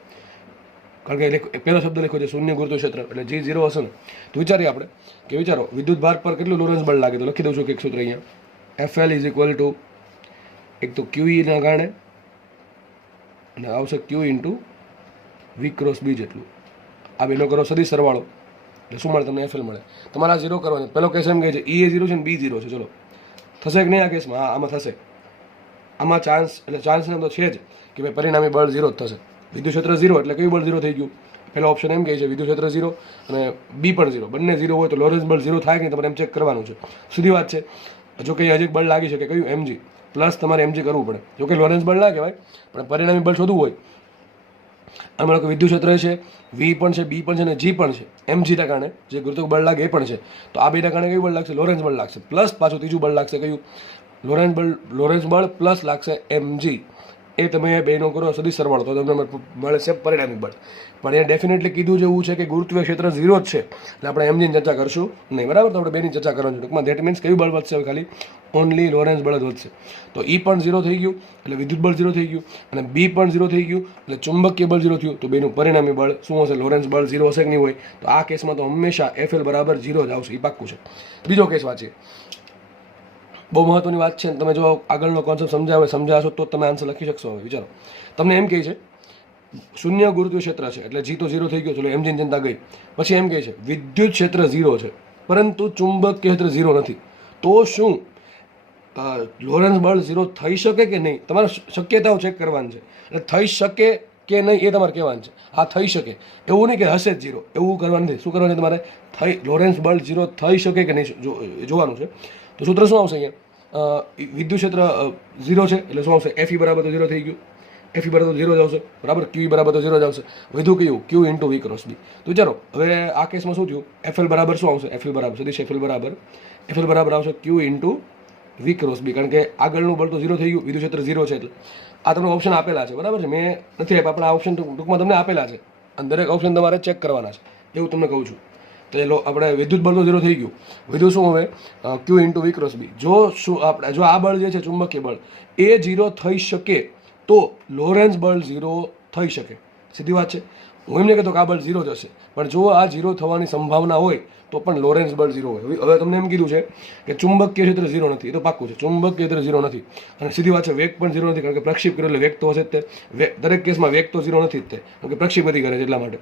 કારણ કે પહેલો શબ્દ લખ્યો છે શૂન્ય ગુરુત્વીય ક્ષેત્ર, એટલે જી 0 હશે ને. તો વિચારીએ આપણે કે વિચારો વિદ્યુતભાર પર કેટલું લોરેન્સ બળ લાગે. તો લખી દઉં છું કે એક સૂત્ર અહીંયા, FL ઇઝ ઇક્વલ ટુ એક તો QE ના કારણે અને આવશે Q into V cross B જેટલું. આ બેનો કરો સદિશ સરવાળો એટલે શું મળે? તમને FL મળે. તમારે આ 0 કરવાનું. પહેલો કેસ એમ કહે છે E એ 0 છે ને B 0 છે. ચલો, થશે કે નહીં આ કેસમાં? હા, આમાં થશે. આમાં ચાન્સ તો છે જ કે ભાઈ પરિણામી બળ 0 જ થશે. વિદ્યુત ક્ષેત્ર 0 એટલે કયું બળ 0 થઈ ગયું? પહેલો ઓપ્શન એમ કહે છે વિદ્યુત ક્ષેત્ર 0 અને B પણ 0, બંને 0 હોય તો લોરેન્સ બળ 0 થાય કે નહીં તમારે એમ ચેક કરવાનું છે. સીધી વાત છે. જો કંઈ હજી બળ લાગી શકે, કયું? mg પ્લસ તમારે mg કરવું પડે. જો કે લોરેન્સ બળ ના કહેવાય, પણ પરિણામી બળ શોધવું હોય. આમાં લોકો વિદ્યુત ક્ષેત્ર છે, V પણ છે, B પણ છે અને G પણ છે. mg ના કારણે જે ગુરુત્વ બળ લાગે એ પણ છે. તો આ બેના કારણે કયું બળ લાગશે? લોરેન્સ બળ લાગશે. પ્લસ પાછું ત્રીજું બળ લાગશે, કયું? લોરેન્સ બળ પ્લસ લાગશે mg. એ તમે બેનો કરો સદિશ સરવાળો તો તમને મળે છે પરિણામી બળ. પણ એ ડેફિનેટલી કીધું જેવું છે કે ગુરુત્વીય ક્ષેત્ર 0 જ છે, એટલે આપણે એમજીની ચર્ચા કરશું નહીં. બરાબર? તો આપણે બેની ચર્ચા કરવાની છે. ટૂંકમાં ધેટ મીન્સ કયું બળ વધશે? ખાલી ઓનલી લોરેન્સ બળ જ વધશે. તો E પણ 0 થઈ ગયું એટલે વિદ્યુત બળ 0 થઈ ગયું, અને B પણ 0 થઈ ગયું એટલે ચુંબકીય બળ 0 થયું. તો બેનું પરિણામી બળ શું હશે? લોરેન્સ બળ 0 હશે કે નહીં હોય? તો આ કેસમાં તો હંમેશા FL બરાબર 0 જ આવશે. એ પાક્કું છે. બીજો કેસ વાંચીએ. બહુ મહત્વની વાત છે. તમે જો આગળનો કોન્સેપ્ટ સમજાશો તો તમે આન્સર લખી શકશો. હવે વિચારો, તમને એમ કહે છે શૂન્ય ગુરુત્વીય ક્ષેત્ર છે એટલે G તો 0 થઈ ગયો. ચલો, mg ની ચિંતા ગઈ. પછી એમ કહે છે વિદ્યુત ક્ષેત્ર 0 છે પરંતુ ચુંબકીય ક્ષેત્ર 0 નથી. તો શું લોરેન્સ બળ 0 થઈ શકે કે નહીં? તમારે શક્યતાઓ ચેક કરવાની છે. એટલે થઈ શકે કે નહીં એ તમારે કહેવાનું છે. હા, થઈ શકે. એવું નહીં કે હશે જ 0, એવું કરવાનું નથી. શું કરવાનું છે તમારે? લોરેન્સ બળ 0 થઈ શકે કે નહીં જોવાનું છે. તો સૂત્ર શું આવશે અહીંયા? વિદ્યુત ક્ષેત્ર 0 છે એટલે શું આવશે? FE બરાબર તો 0 થઈ ગયું. FE બરાબર 0 જ આવશે. બરાબર? QE બરાબર તો 0 જ આવશે. વધુ કયું? Q into V cross B. તો વિચારો હવે આ કેસમાં શું થયું? FL બરાબર શું આવશે? FL બરાબર સદિશ FL બરાબર આવશે Q into V cross B, કારણ કે આગળનું બળ તો 0 થઈ ગયું, વિદ્યુત ક્ષેત્ર 0 છે. એટલે આ તમને ઓપ્શન આપેલા છે. બરાબર છે? મેં નથી આપ્યા, પણ આ ઓપ્શન ટૂંકમાં તમને આપેલા છે અને દરેક ઓપ્શન તમારે ચેક કરવાના છે, એવું તમને કહું છું. તો એ આપણે વિદ્યુત બળ તો 0 થઈ ગયું. વિદ્યુત શું હવે? Q into V cross B. જો આ બળ જે છે ચુંબકીય બળ એ 0 થઈ શકે તો લોરેન્સ બળ 0 થઈ શકે. સીધી વાત છે. હું એમ નહીં કહેતો કે આ બળ 0 જ હશે, પણ જો આ 0 થવાની સંભાવના હોય તો પણ લોરેન્સ બળ 0 હોય. હવે તમને એમ કીધું છે કે ચુંબકીય ક્ષેત્ર 0 નથી, એ તો પાક્કું છે. ચુંબકીય ક્ષેત્ર 0 નથી અને સીધી વાત છે વેગ પણ 0 નથી, કારણ કે પ્રક્ષેપ કર્યો એટલે વેગ તો હશે જ તે. દરેક કેસમાં વેગ તો 0 નથી જ તે, કારણ કે પ્રક્ષેપ ગતિ કરે છે એટલા માટે.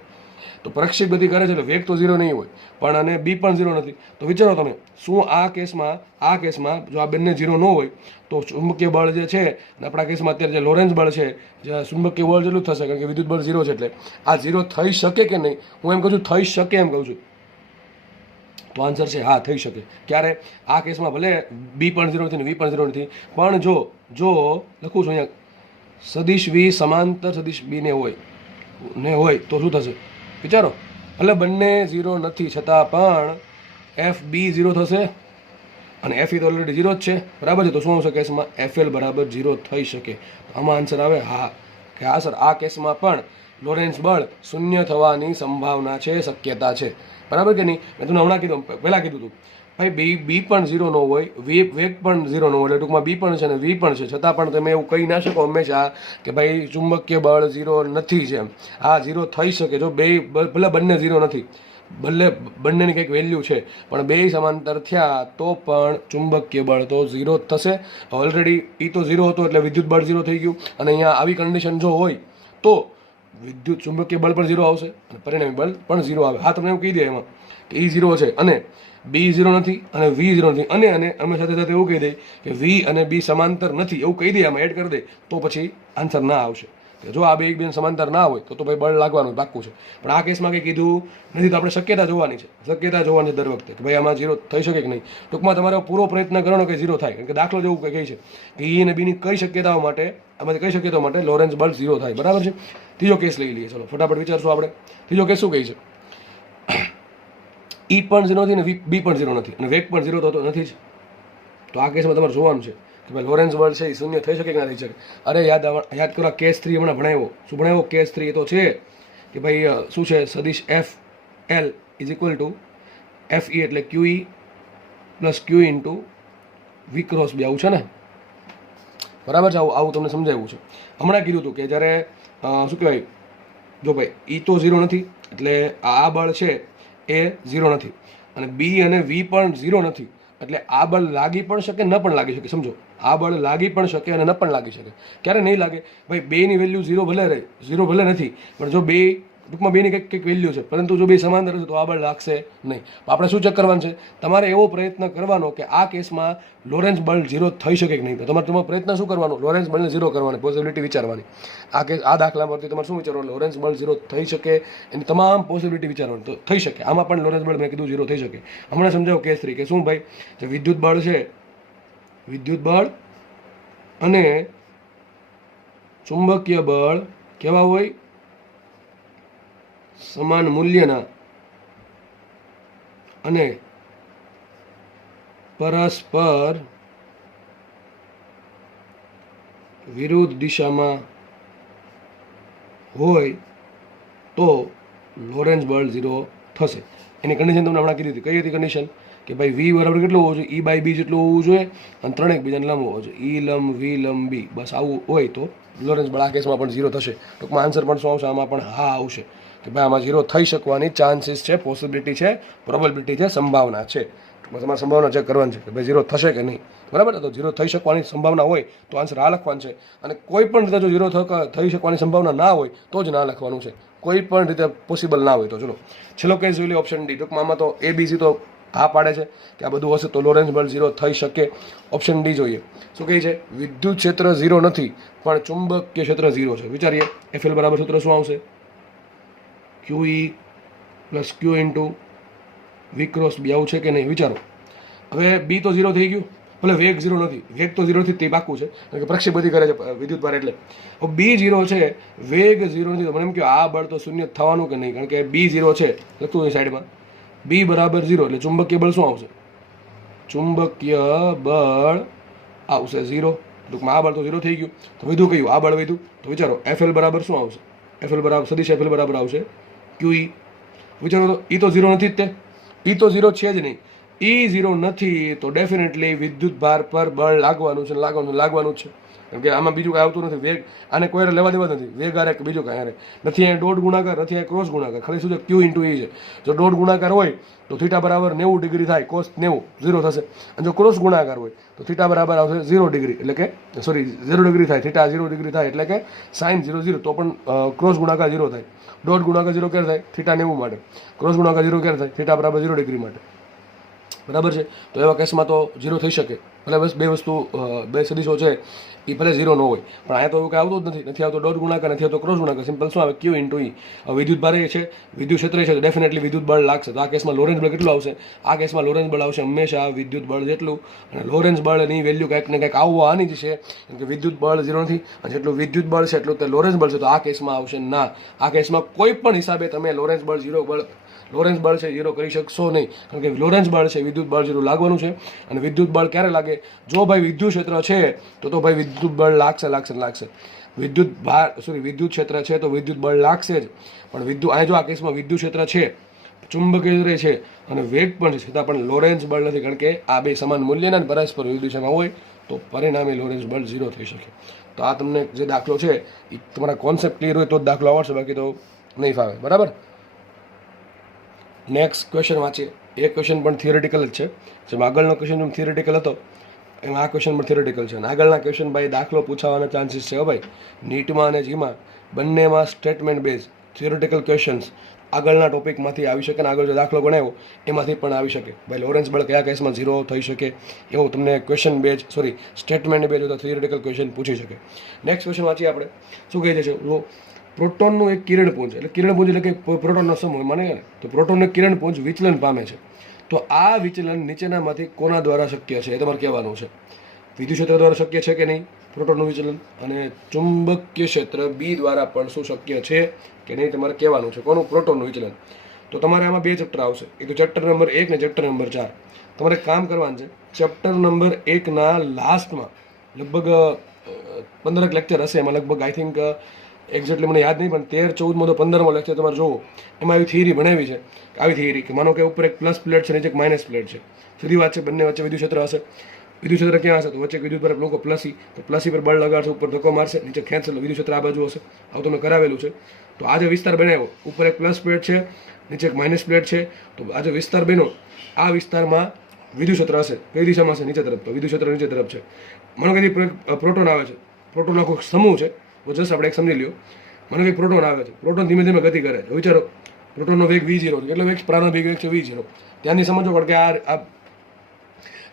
તો પ્રક્ષેપ ગતિ કરે છે એટલે વેગ તો 0 નહીં હોય, પણ અને B પણ 0 નથી. તો વિચારો તમે, શું આ કેસમાં જો આ બંને 0 ન હોય તો ચુંબકીય બળ જે છે આપણા કેસમાં અત્યારે જે લોરેન્સ બળ છે જે ચુંબકીય બળ જેટલું થશે, કારણ કે વિદ્યુત બળ 0 છે. એટલે આ 0 થઈ શકે કે નહીં? હું એમ કહું છું થઈ શકે, એમ કહું છું. તો આન્સર છે હા, થઈ શકે. ક્યારે? આ કેસમાં ભલે B પણ 0 નથી ને V પણ 0 નથી, પણ જો લખું છું અહીંયા સદિશ V સમાંતર સદિશ B ને હોય તો શું થશે? વિચારો, એટલે બંને 0 નથી છતાં પણ FB 0 થશે અને FE તો ઓલરેડી 0 જ છે. બરાબર છે? તો શું આવશે કેસમાં? FL બરાબર 0 થઈ શકે. આમાં આન્સર આવે હા, કે હા સર, આ કેસમાં પણ લોરેન્સ બળ 0 થવાની સંભાવના છે, શક્યતા છે. બરાબર કે નહીં? મેં તમને હમણાં પહેલાં કીધું હતું ભાઈ B પણ 0 ન હોય, વેગ પણ 0 ન હોય, એટલે ટૂંકમાં B પણ છે અને V પણ છે, છતાં પણ તમે એવું કહી ના શકો હંમેશા કે ભાઈ ચુંબકીય બળ 0 નથી છે. આ 0 થઈ શકે જો ભલે બંને 0 નથી, બંનેની કંઈક વેલ્યુ છે પણ બે સમાંતર થયા તો પણ ચુંબકીય બળ તો 0 જ થશે. ઓલરેડી એ તો 0 હતો એટલે વિદ્યુત બળ 0 થઈ ગયું, અને અહીંયા આવી કન્ડિશન જો હોય તો વિદ્યુત ચુંબકીય બળ પણ 0 આવશે અને પરિણામી બળ પણ 0 આવે. હા, તમને એવું કહી દે એમાં કે E 0 છે અને B 0 નથી અને V 0 નથી, અને અમે સાથે સાથે એવું કહી દઈએ કે V અને B સમાંતર નથી, એવું કહી દઈએ, આમાં એડ કરી દે તો પછી આન્સર ના આવશે. જો આ બે એકબીજા સમાંતર ના હોય તો ભાઈ બળ લાગવાનું પાક્કું છે. પણ આ કેસમાં કંઈ કીધું નથી, તો આપણે શક્યતા જોવાની છે દર વખતે કે ભાઈ આમાં 0 થઈ શકે કે નહીં. ટૂંકમાં તમારે પૂરો પ્રયત્ન કરવાનો કે 0 થાય, કારણ કે દાખલો જેવું કંઈ છે કે E અને B ની કઈ શક્યતાઓ માટે આમાંથી કઈ શક્યતાઓ માટે લોરેન્સ બળ 0 થાય. બરાબર છે. ત્રીજો કેસ લઈ લઈએ, ચલો ફટાફટ વિચારશું આપણે. ત્રીજો કેસ શું કહે છે? E પણ 0 નથી અને B પણ 0 નથી અને વેગ પણ 0 તો નથી જ. તો આ કેસમાં તમારે જોવાનું છે કે ભાઈ લોરેન્સ બળ છે એ શૂન્ય થઈ શકે કે ના થઈ શકે. અરે યાદ કરો, કેસ 3 હમણાં ભણાવ્યો. શું ભણાવ્યો? કેસ 3 એ તો છે કે ભાઈ શું છે, સદિશ FL is equal two FE એટલે QE plus Q into V cross B, આવું છે ને? બરાબર છે. આવું તમને સમજાવ્યું છે. હમણાં કીધું હતું કે જ્યારે શું કહેવાય, જો ભાઈ E તો 0 નથી એટલે આ બળ છે એ 0 નથી અને B અને V પણ 0 નથી એટલે આ બળ લાગી પણ શકે ન પણ લાગી શકે. સમજો, આ બળ લાગી પણ શકે અને ન પણ લાગી શકે. ક્યારે નહીં લાગે? ભાઈ બેની વેલ્યુ 0 ભલે રહે, 0 ભલે નથી, પણ જો બે ટૂંકમાં બેની કંઈક વેલ્યુ છે, પરંતુ જો બે સમાંતર હશે તો આ બળ લાગશે નહીં. આપણે શું ચેક કરવાનું છે? તમારે એવો પ્રયત્ન કરવાનો કે આ કેસમાં લોરેન્સ બળ 0 થઈ શકે કે નહીં. તો તમારો પ્રયત્ન શું કરવાનો? લોરેન્સ બળને 0 કરવાની પોસિબિલિટી વિચારવાની. આ દાખલા પરથી તમારે શું વિચારવાનું? લોરેન્સ બળ 0 થઈ શકે એની તમામ પોસિબિલિટી વિચારવાની. તો થઈ શકે, આમાં પણ લોરેન્સ બળ મેં કીધું 0 થઈ શકે. હમણાં સમજાવો કેસ 3 કે શું ભાઈ, જે વિદ્યુત બળ છે, વિદ્યુત બળ અને ચુંબકીય બળ કેવા હોય? સમાન મૂલ્યના અને પરસ્પર વિરુદ્ધ દિશામાં હોય તો લોરેન્સ બળ 0 થશે. એની કન્ડિશન તમને હમણાં કીધી હતી. કઈ હતી કન્ડિશન? કે ભાઈ V બરાબર કેટલું હોવું જોઈએ? E બાય B જેટલું હોવું જોઈએ અને ત્રણે એકબીજાને લંબ હોવો જોઈએ. E લંબ V લંબ B, બસ આવું હોય તો લોરેન્સ બળ આ કેસમાં પણ 0 થશે. ટૂંકમાં આન્સર પણ શું આવશે? આમાં પણ હા આવશે કે ભાઈ આમાં 0 થઈ શકવાની ચાન્સીસ છે, પોસિબિલિટી છે, પ્રોબેબિલિટી છે, સંભાવના છે. ટૂંકમાં તમારે સંભાવના ચેક કરવાની છે કે ભાઈ 0 થશે કે નહીં. બરાબર? તો 0 થઈ શકવાની સંભાવના હોય તો આન્સર આ લખવાનું છે, અને કોઈ પણ રીતે જો 0 થઈ શકવાની સંભાવના ના હોય તો જ ના લખવાનું છે. કોઈ પણ રીતે પોસિબલ ના હોય તો. ચલો છેલ્લો કેસ જોઈ લે, ઓપ્શન ડી. ટૂંકમાં આમાં તો ABC તો હા પાડે છે કે આ બધું હશે તો લોરેન્સ બળ 0 થઈ શકે. ઓપ્શન ડી જોઈએ શું કહે છે? વિદ્યુત ક્ષેત્ર 0 નથી પણ ચુંબકીય ક્ષેત્ર 0 છે. વિચારીએ, FL બરાબર સૂત્ર શું આવશે? QE plus Q into V cross B, આવું છે કે નહીં? વિચારો. હવે B તો 0 થઈ ગયું, ભલે વેગ 0 નથી, વેગ તો 0 થી તે પાકું છે કારણ કે પ્રક્ષેપ બધી કરે છે વિદ્યુત ભાર એટલે. હવે B 0 છે, વેગ 0 નથી, તો મને એમ કહો આ બળ તો શૂન્ય થવાનું કે નહીં? કારણ કે B 0 છે, લખતું સાઈડમાં. B બરાબર 0 એટલે ચુંબકીય બળ શું આવશે? ચુંબકીય બળ આવશે 0. ટૂંકમાં આ બળ તો 0 થઈ ગયું, તો વધુ કયું? આ બળ વધ્યું. તો વિચારો FL બરાબર શું આવશે? FL બરાબર સદિશ FL બરાબર આવશે QE. વિચારો તો E તો 0 નથી જ તે, E તો 0 છે જ નહીં. E 0 નથી તો ડેફિનેટલી વિદ્યુત ભાર પર બળ લાગવાનું છે, લાગવાનું છે. કેમ કે આમાં બીજું કાંઈ આવતું નથી. વેગ આને કોઈ લેવા દેવા નથી. વેગ આરે કે બીજું કાંઈ આરે નથી. અહીંયા ડોટ ગુણાકાર નથી, અહીંયા ક્રોસ ગુણાકાર. ખાલી શું છે? Q ઇન્ટુ E છે. જો ડોટ ગુણાકાર હોય તો થીટા બરાબર 90 ડિગ્રી થાય, કોસ 90 0 થશે. અને જો ક્રોસ ગુણાકાર હોય તો થીટા બરાબર આવશે 0 ડિગ્રી, એટલે કે સોરી 0 ડિગ્રી થાય, થીટા 0 ડિગ્રી થાય એટલે કે સાઇન 0 0, તો પણ ક્રોસ ગુણાકાર 0 થાય. ડોટ ગુણાકાર 0 ક્યારે થાય? થીટા 90 માટે. ક્રોસ ગુણાકાર 0 ક્યારે થાય? થીટા બરાબર 0 ડિગ્રી માટે. બરાબર છે. તો એવા કેસમાં તો 0 થઈ શકે. ભલે બસ બે વસ્તુ, બે સદીશો છે એ ભલે 0 ન હોય, પણ અહીંયા તો એવું કાંઈ આવતું જ નથી. નથી આવતો ડોટ ગુણાકાર, નથી આવતો ક્રોસ ગુણાકાર. સિમ્પલ શું આવે? Q into E. વિદ્યુત ભાર છે, વિદ્યુત ક્ષેત્ર છે, તો ડેફિનેટલી વિદ્યુત બળ લાગશે. તો આ કેસમાં લોરેન્સ બળ કેટલું આવશે? આ કેસમાં લોરેન્સ બળ આવશે હંમેશા વિદ્યુત બળ જેટલું. અને લોરેન્સ બળની વેલ્યુ કંઈક ને કંઈક આવવાની જ છે, કેમ કે વિદ્યુત બળ 0 નથી અને જેટલું વિદ્યુત બળ છે એટલું તે લોરેન્સ બળ છે. તો આ કેસમાં આવશે ના. આ કેસમાં કોઈ પણ હિસાબે તમે લોરેન્સ બળ 0 કરી શકશો નહીં, કારણ કે લોરેન્સ બળ છે, વિદ્યુત બળ 0 લાગવાનું છે. અને વિદ્યુત બળ ક્યારે લાગે? જો ભાઈ વિદ્યુત ક્ષેત્ર છે તો ભાઈ વિદ્યુત બળ લાગશે. વિદ્યુત ક્ષેત્ર છે તો વિદ્યુત બળ લાગશે જ. પણ અહીંયા જો આ કેસમાં વિદ્યુત ક્ષેત્ર છે, ચુંબકીય છે અને વેગ પણ છે, છતાં પણ લોરેન્સ બળ નથી, કારણ કે આ બે સમાન મૂલ્યના અને પરસ્પર વિરુદ્ધ દિશામાં હોય તો પરિણામી લોરેન્સ બળ 0 થઈ શકે. તો આ તમને જે દાખલો છે એ તમારા કોન્સેપ્ટ ક્લિયર હોય તો જ દાખલો આવડશે, બાકી તો નહીં ફાવે. બરાબર? નેક્સ્ટ ક્વેશ્ચન વાંચીએ. એ ક્વેશ્ચન પણ થિયોરિટિકલ જ છે. જેમ આગળનો ક્વેશ્ચન જેમ થિયોરિટિકલ હતો એમાં આ ક્વેશ્ચન પણ થિયોરિટિકલ છે. અને આગળના ક્વેશ્ચન ભાઈ દાખલો પૂછાવાના ચાન્સીસ છે. ભાઈ નીટમાં અને જીમાં બંનેમાં સ્ટેટમેન્ટ બેઝ થિયોરિટિકલ ક્વેશ્ચન્સ આગળના ટોપિકમાંથી આવી શકે, અને આગળ જો દાખલો ગણાવ્યો એમાંથી પણ આવી શકે. ભાઈ લોરેન્સ બળ કયા કેસમાં 0 થઈ શકે એવું તમને ક્વેશ્ચન બેઝ સ્ટેટમેન્ટ બેઝ અથવા થિયોરિટિકલ ક્વેશ્ચન પૂછી શકે. નેક્સ્ટ ક્વેશ્ચન વાંચીએ આપણે. શું કહે છે? પ્રોટોનનું એક કિરણપુંજ, એટલે કિરણપુંજ એટલે કે પ્રોટોનનો સમૂહ માને ને, તો પ્રોટોનનું કિરણપુંજ વિચલન પામે છે. તો આ વિચલન નીચેનામાંથી કોના દ્વારા શક્ય છે એ તમારે કહેવાનું છે. વિદ્યુત ક્ષેત્ર દ્વારા શક્ય છે કે નહીં પ્રોટોનનું વિચલન, અને ચુંબકીય ક્ષેત્ર બી દ્વારા પણ શું શક્ય છે કે નહીં તમારે કહેવાનું છે. કોનું? પ્રોટોનનું વિચલન. તો તમારે આમાં 2 ચેપ્ટર આવશે, એક તો ચેપ્ટર નંબર 1 ને ચેપ્ટર નંબર 4. તમારે કામ કરવાનું છે ચેપ્ટર નંબર 1ના લાસ્ટમાં લગભગ 15 લેક્ચર હશે. એમાં લગભગ આઈ થિંક એક્ઝેક્ટલી મને યાદ નહીં પણ 13, 14માં તો 15મો લેક્ચર તમારે જોવો. એમાં આવી થિયરી ભણાવી છે, આવી થિયરી કે માનો કે ઉપર એક પ્લસ પ્લેટ છે, નીચે એક માઇનસ પ્લેટ છે. સીધી વાત છે, બંને વચ્ચે વિદ્યુત ક્ષેત્ર હશે. વિદ્યુત ક્ષેત્ર ક્યાં હશે? તો વચ્ચે વિદ્યુત પર લોકો પ્લસી, તો પ્લસી પર બળ લગાડશે, ઉપર ધક્કો મારશે, નીચે ખેંચશે, વિદ્યુત ક્ષેત્ર આ બાજુ હશે. આવું તમે કરાવેલું છે. તો આ જે વિસ્તાર બનાવ્યો, ઉપર એક પ્લસ પ્લેટ છે, નીચે એક માઇનસ પ્લેટ છે. તો આ જે વિસ્તાર બન્યો, આ વિસ્તારમાં વિદ્યુત ક્ષેત્ર હશે. કઈ દિશામાં હશે? નીચે તરફ. તો વિદ્યુત ક્ષેત્ર નીચે તરફ છે. માનો કે પ્રોટોન આવે છે, પ્રોટોન આખો સમૂહ છે. જસ્ટ આપણે એક સમજી લ્યો. મને કંઈક પ્રોટોન આવે છે, પ્રોટોન ધીમે ધીમે ગતિ કરે છે. વિચારો પ્રોટોનનો વેગ v0 છે, કેટલો વેગ? પ્રારંભિક વેગ છે v0. ત્યાંની સમજો પડે કે આ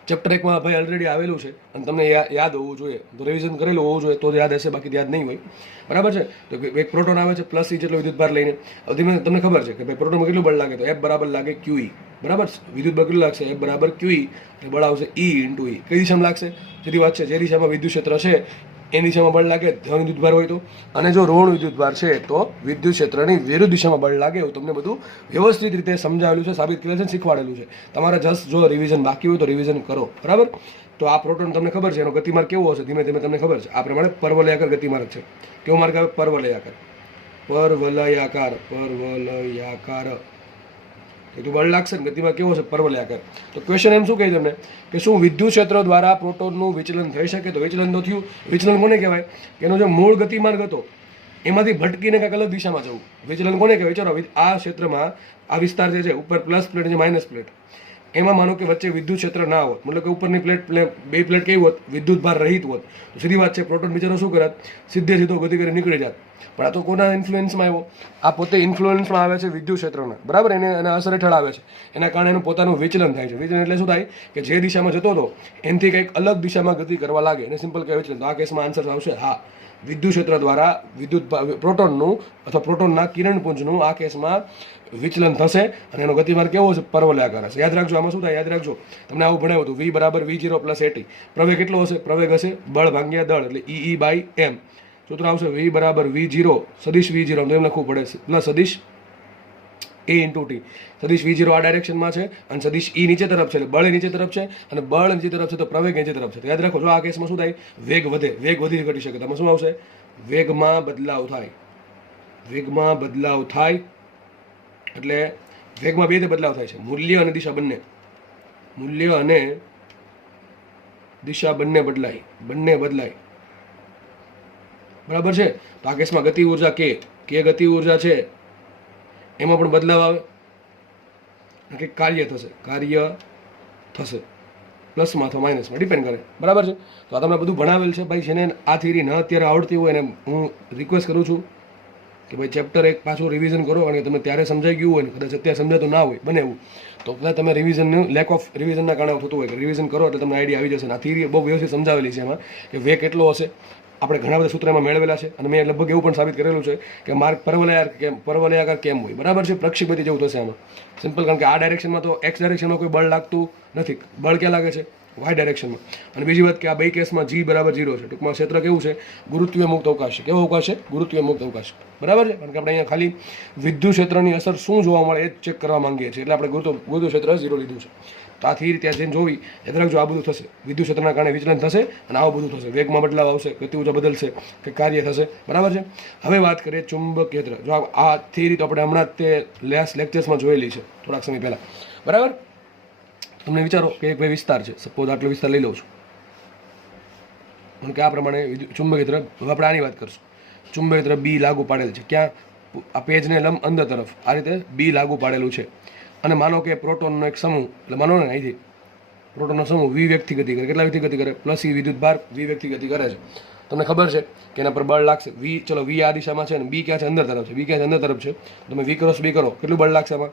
ચેપ્ટર 1માં ભાઈ ઓલરેડી આવેલું છે અને તમને યાદ હોવું જોઈએ, તો રિવિઝન કરેલું હોવું જોઈએ તો યાદ હશે, બાકી યાદ નહીં હોય. બરાબર છે? તો એક પ્રોટોન આવે છે પ્લસ જેટલો વિદ્યુત ભાર લઈને. હવે ધીમે તમને ખબર છે કે ભાઈ પ્રોટોનમાં કેટલું બળ લાગે, તો F બરાબર લાગે QE. બરાબર? વિદ્યુત બળ કેટલું લાગશે? F બરાબર QE. એટલે બળ આવશે E × E. કઈ દિશામાં લાગશે? સીધી વાત છે, જે દિશામાં વિદ્યુત ક્ષેત્ર છે એની દિશામાં બળ લાગે, ધન વિદ્યુત ભાર હોય તો. અને જો ઋણ વિદ્યુત ભાર છે તો વિદ્યુત ક્ષેત્રની વિરુદ્ધ દિશામાં બળ લાગે. એવું તમને બધું વ્યવસ્થિત રીતે સમજાવેલું છે, સાબિત કરેલું છે, શીખવાડેલું છે. તમારે જસ્ટ જો રિવિઝન બાકી હોય તો રિવિઝન કરો. બરાબર? તો આ પ્રોટોન તમને ખબર છે, એનો ગતિમાર્ગ કેવો હશે? ધીમે ધીમે તમને ખબર છે. આ પ્રમાણે પરવલયાકાર ગતિમાર્ગ છે. કેવો માર્ગ આવે? પરવલયાકાર. એ તો બળ લાગશે ને, ગતિમાં કેવો છે? પરવલયાકાર. તો ક્વેશ્ચન એમ શું કહે તમને કે શું વિદ્યુત ક્ષેત્ર દ્વારા પ્રોટોનનું વિચલન થઈ શકે? તો વિચલન તો થયું. વિચલન કોને કહેવાય? કે એનો જે મૂળ ગતિમાર્ગ હતો એમાંથી ભટકીને કંઈક અલગ દિશામાં જવું. વિચલન કોને કહેવાય? ચાલો, આ ક્ષેત્રમાં આ વિસ્તાર જે છે, ઉપર પ્લસ પ્લેટ છે, માઇનસ પ્લેટ, એમાં માનો કે વચ્ચે વિદ્યુત ક્ષેત્ર ના હોત, મતલબ કે ઉપરની પ્લેટ 2 પ્લેટ કેવી હોત? વિદ્યુત ભાર રહિત હોત. તો સીધી વાત છે, પ્રોટોન બિચારો શું કરત? સીધો ગતિ કરી નીકળી જાત. પણ આ તો કોના ઇન્ફ્લુઅન્સમાં આવ્યો? આ પોતે ઇન્ફ્લુઅન્સમાં આવે છે વિદ્યુત ક્ષેત્રના. બરાબર? એને અસર હેઠળ આવે છે. એના કારણે એનું પોતાનું વિચલન થાય છે. વિચલન એટલે શું થાય કે જે દિશામાં જતો હતો એનાથી કંઈક અલગ દિશામાં ગતિ કરવા લાગે, એને સિમ્પલ કહેવાય વિચલન. તો આ કેસમાં આન્સર આવશે હા. વિદ્યુત ક્ષેત્ર દ્વારા પ્રોટોનનું અથવા પ્રોટોનના કિરણપુંજનું આ કેસમાં વિચલન થશે અને એનો ગતિમાર્ગ કેવો હશે? પરવલયાકાર હશે. યાદ રાખજો, આમાં શું થાય? યાદ રાખજો, તમને આવું ભણાવ્યું હતું. V બરાબર v0 + at. પ્રવેગ કેટલો હશે? પ્રવેગ હશે બળ ભાગ્યા દળ, એટલે E/m. સૂત્ર આવશે V બરાબર v0 સદિશ v0, તો એમ લખવું પડે પ્લસ સદિશ A × T. સદિશ v0 આ ડાયરેક્શનમાં છે અને સદિશ E નીચે તરફ છે, એટલે બળ નીચે તરફ છે અને બળ નીચે તરફ છે તો પ્રવેગ નીચે તરફ છે. તો યાદ રાખો, જો આ કેસમાં શું થાય? વેગ વધે. વેગ વધી ઘટી શકે. તમે શું આવશે? વેગમાં બદલાવ થાય. વેગમાં બદલાવ થાય એટલે વેગમાં 2 રીતે બદલાવ થાય છે, મૂલ્ય અને દિશા બંને. મૂલ્ય અને દિશા બંને બદલાય. બરાબર છે? તો આ કેસમાં ગતિ ઉર્જા કે ગતિ ઉર્જા છે એમાં પણ બદલાવ આવે કે કાર્ય થશે પ્લસમાં અથવા માઇનસમાં, ડિપેન્ડ કરે. બરાબર છે? તો આ તમને બધું ભણાવેલ છે ભાઈ. જેને આ થિયરી ન અત્યારે આવડતી હોય એને હું રિક્વેસ્ટ કરું છું કે ભાઈ ચેપ્ટર 1 પાછું રિવિઝન કરો. કારણ કે તમને ત્યારે સમજાઈ ગયું હોય ને કદાચ અત્યારે સમજાતું ના હોય બને એવું, તો કદાચ તમે રિવિઝનનું લેક ઓફ રિવિઝનના કારણે થતું હોય કે રિવિઝન કરો એટલે તમને આઈડિયા આવી જશે. આ થિયરી બહુ વ્યવસ્થિત સમજાવેલી છે એમાં કે વે કેટલો હશે. આપણે ઘણા બધા સૂત્ર એમાં મેળવેલા છે અને મેં લગભગ એવું પણ સાબિત કરેલું છે કે માર્ગ પરવલયાકાર કેમ હોય. બરાબર છે? પ્રક્ષેપતિ જેવું થશે આમાં. સિમ્પલ, કારણ કે આ ડાયરેક્શનમાં તો એક્સ ડાયરેક્શનમાં કોઈ બળ લાગતું નથી. બળ ક્યાં લાગે છે? વાય ડાયરેક્શનમાં. અને બીજી વાત કે આ બે કેસમાં G બરાબર 0 છે. ટૂંકમાં ક્ષેત્ર કેવું છે? ગુરુત્વીય મુક્ત અવકાશ છે. કેવો અવકાશ છે? ગુરુત્વીય મુક્ત અવકાશ. બરાબર છે? કારણ કે આપણે અહીંયા ખાલી વિદ્યુત ક્ષેત્રની અસર શું જોવા મળે એ જ ચેક કરવા માંગીએ છીએ, એટલે આપણે ગુરુત્વ ક્ષેત્ર 0 લીધું છે. તો આ થિયરી ત્યાં જઈને જોવી, યાદ રાખજો, આ બધું થશે. વિદ્યુત ક્ષેત્રના કારણે વિચલન થશે અને આવું બધું થશે. વેગમાં બદલાવ આવશે, ગતિ ઊર્જા બદલશે કે કાર્ય થશે. બરાબર છે? હવે વાત કરીએ ચુંબકીય ક્ષેત્ર. જો આ થિયરી તો આપણે હમણાં તે લેસ લેક્ચર્સમાં જોયેલી છે થોડાક સમય પહેલાં. બરાબર? તમને વિચારો કે એક ભાઈ વિસ્તાર છે, સપોઝ આટલો વિસ્તાર લઈ લઉં છું અને કે આ પ્રમાણે ચુંબકીય ક્ષેત્ર, હવે આપણે આની વાત કરશું. ચુંબકીય ક્ષેત્ર B લાગુ પાડેલ છે. ક્યાં? આ પેજને લંબ અંદર તરફ આ રીતે B લાગુ પાડેલું છે. અને માનો કે પ્રોટોનનો એક સમૂહ, એટલે માનો ને અહીંથી પ્રોટોનનો સમૂહ વી વેગથી ગતિ કરે. કેટલા વેગથી ગતિ કરે? પ્લસ ઈ વિદ્યુત ભાર વી વેગથી ગતિ કરે છે. તમને ખબર છે કે એના પર બળ લાગશે વી. ચલો વી આ દિશામાં છે અને બી ક્યાં છે? અંદર તરફ છે. બી ક્યાં છે? અંદર તરફ છે. તમે વી ક્રોસ બી કરો, કેટલું બળ લાગશે આમાં?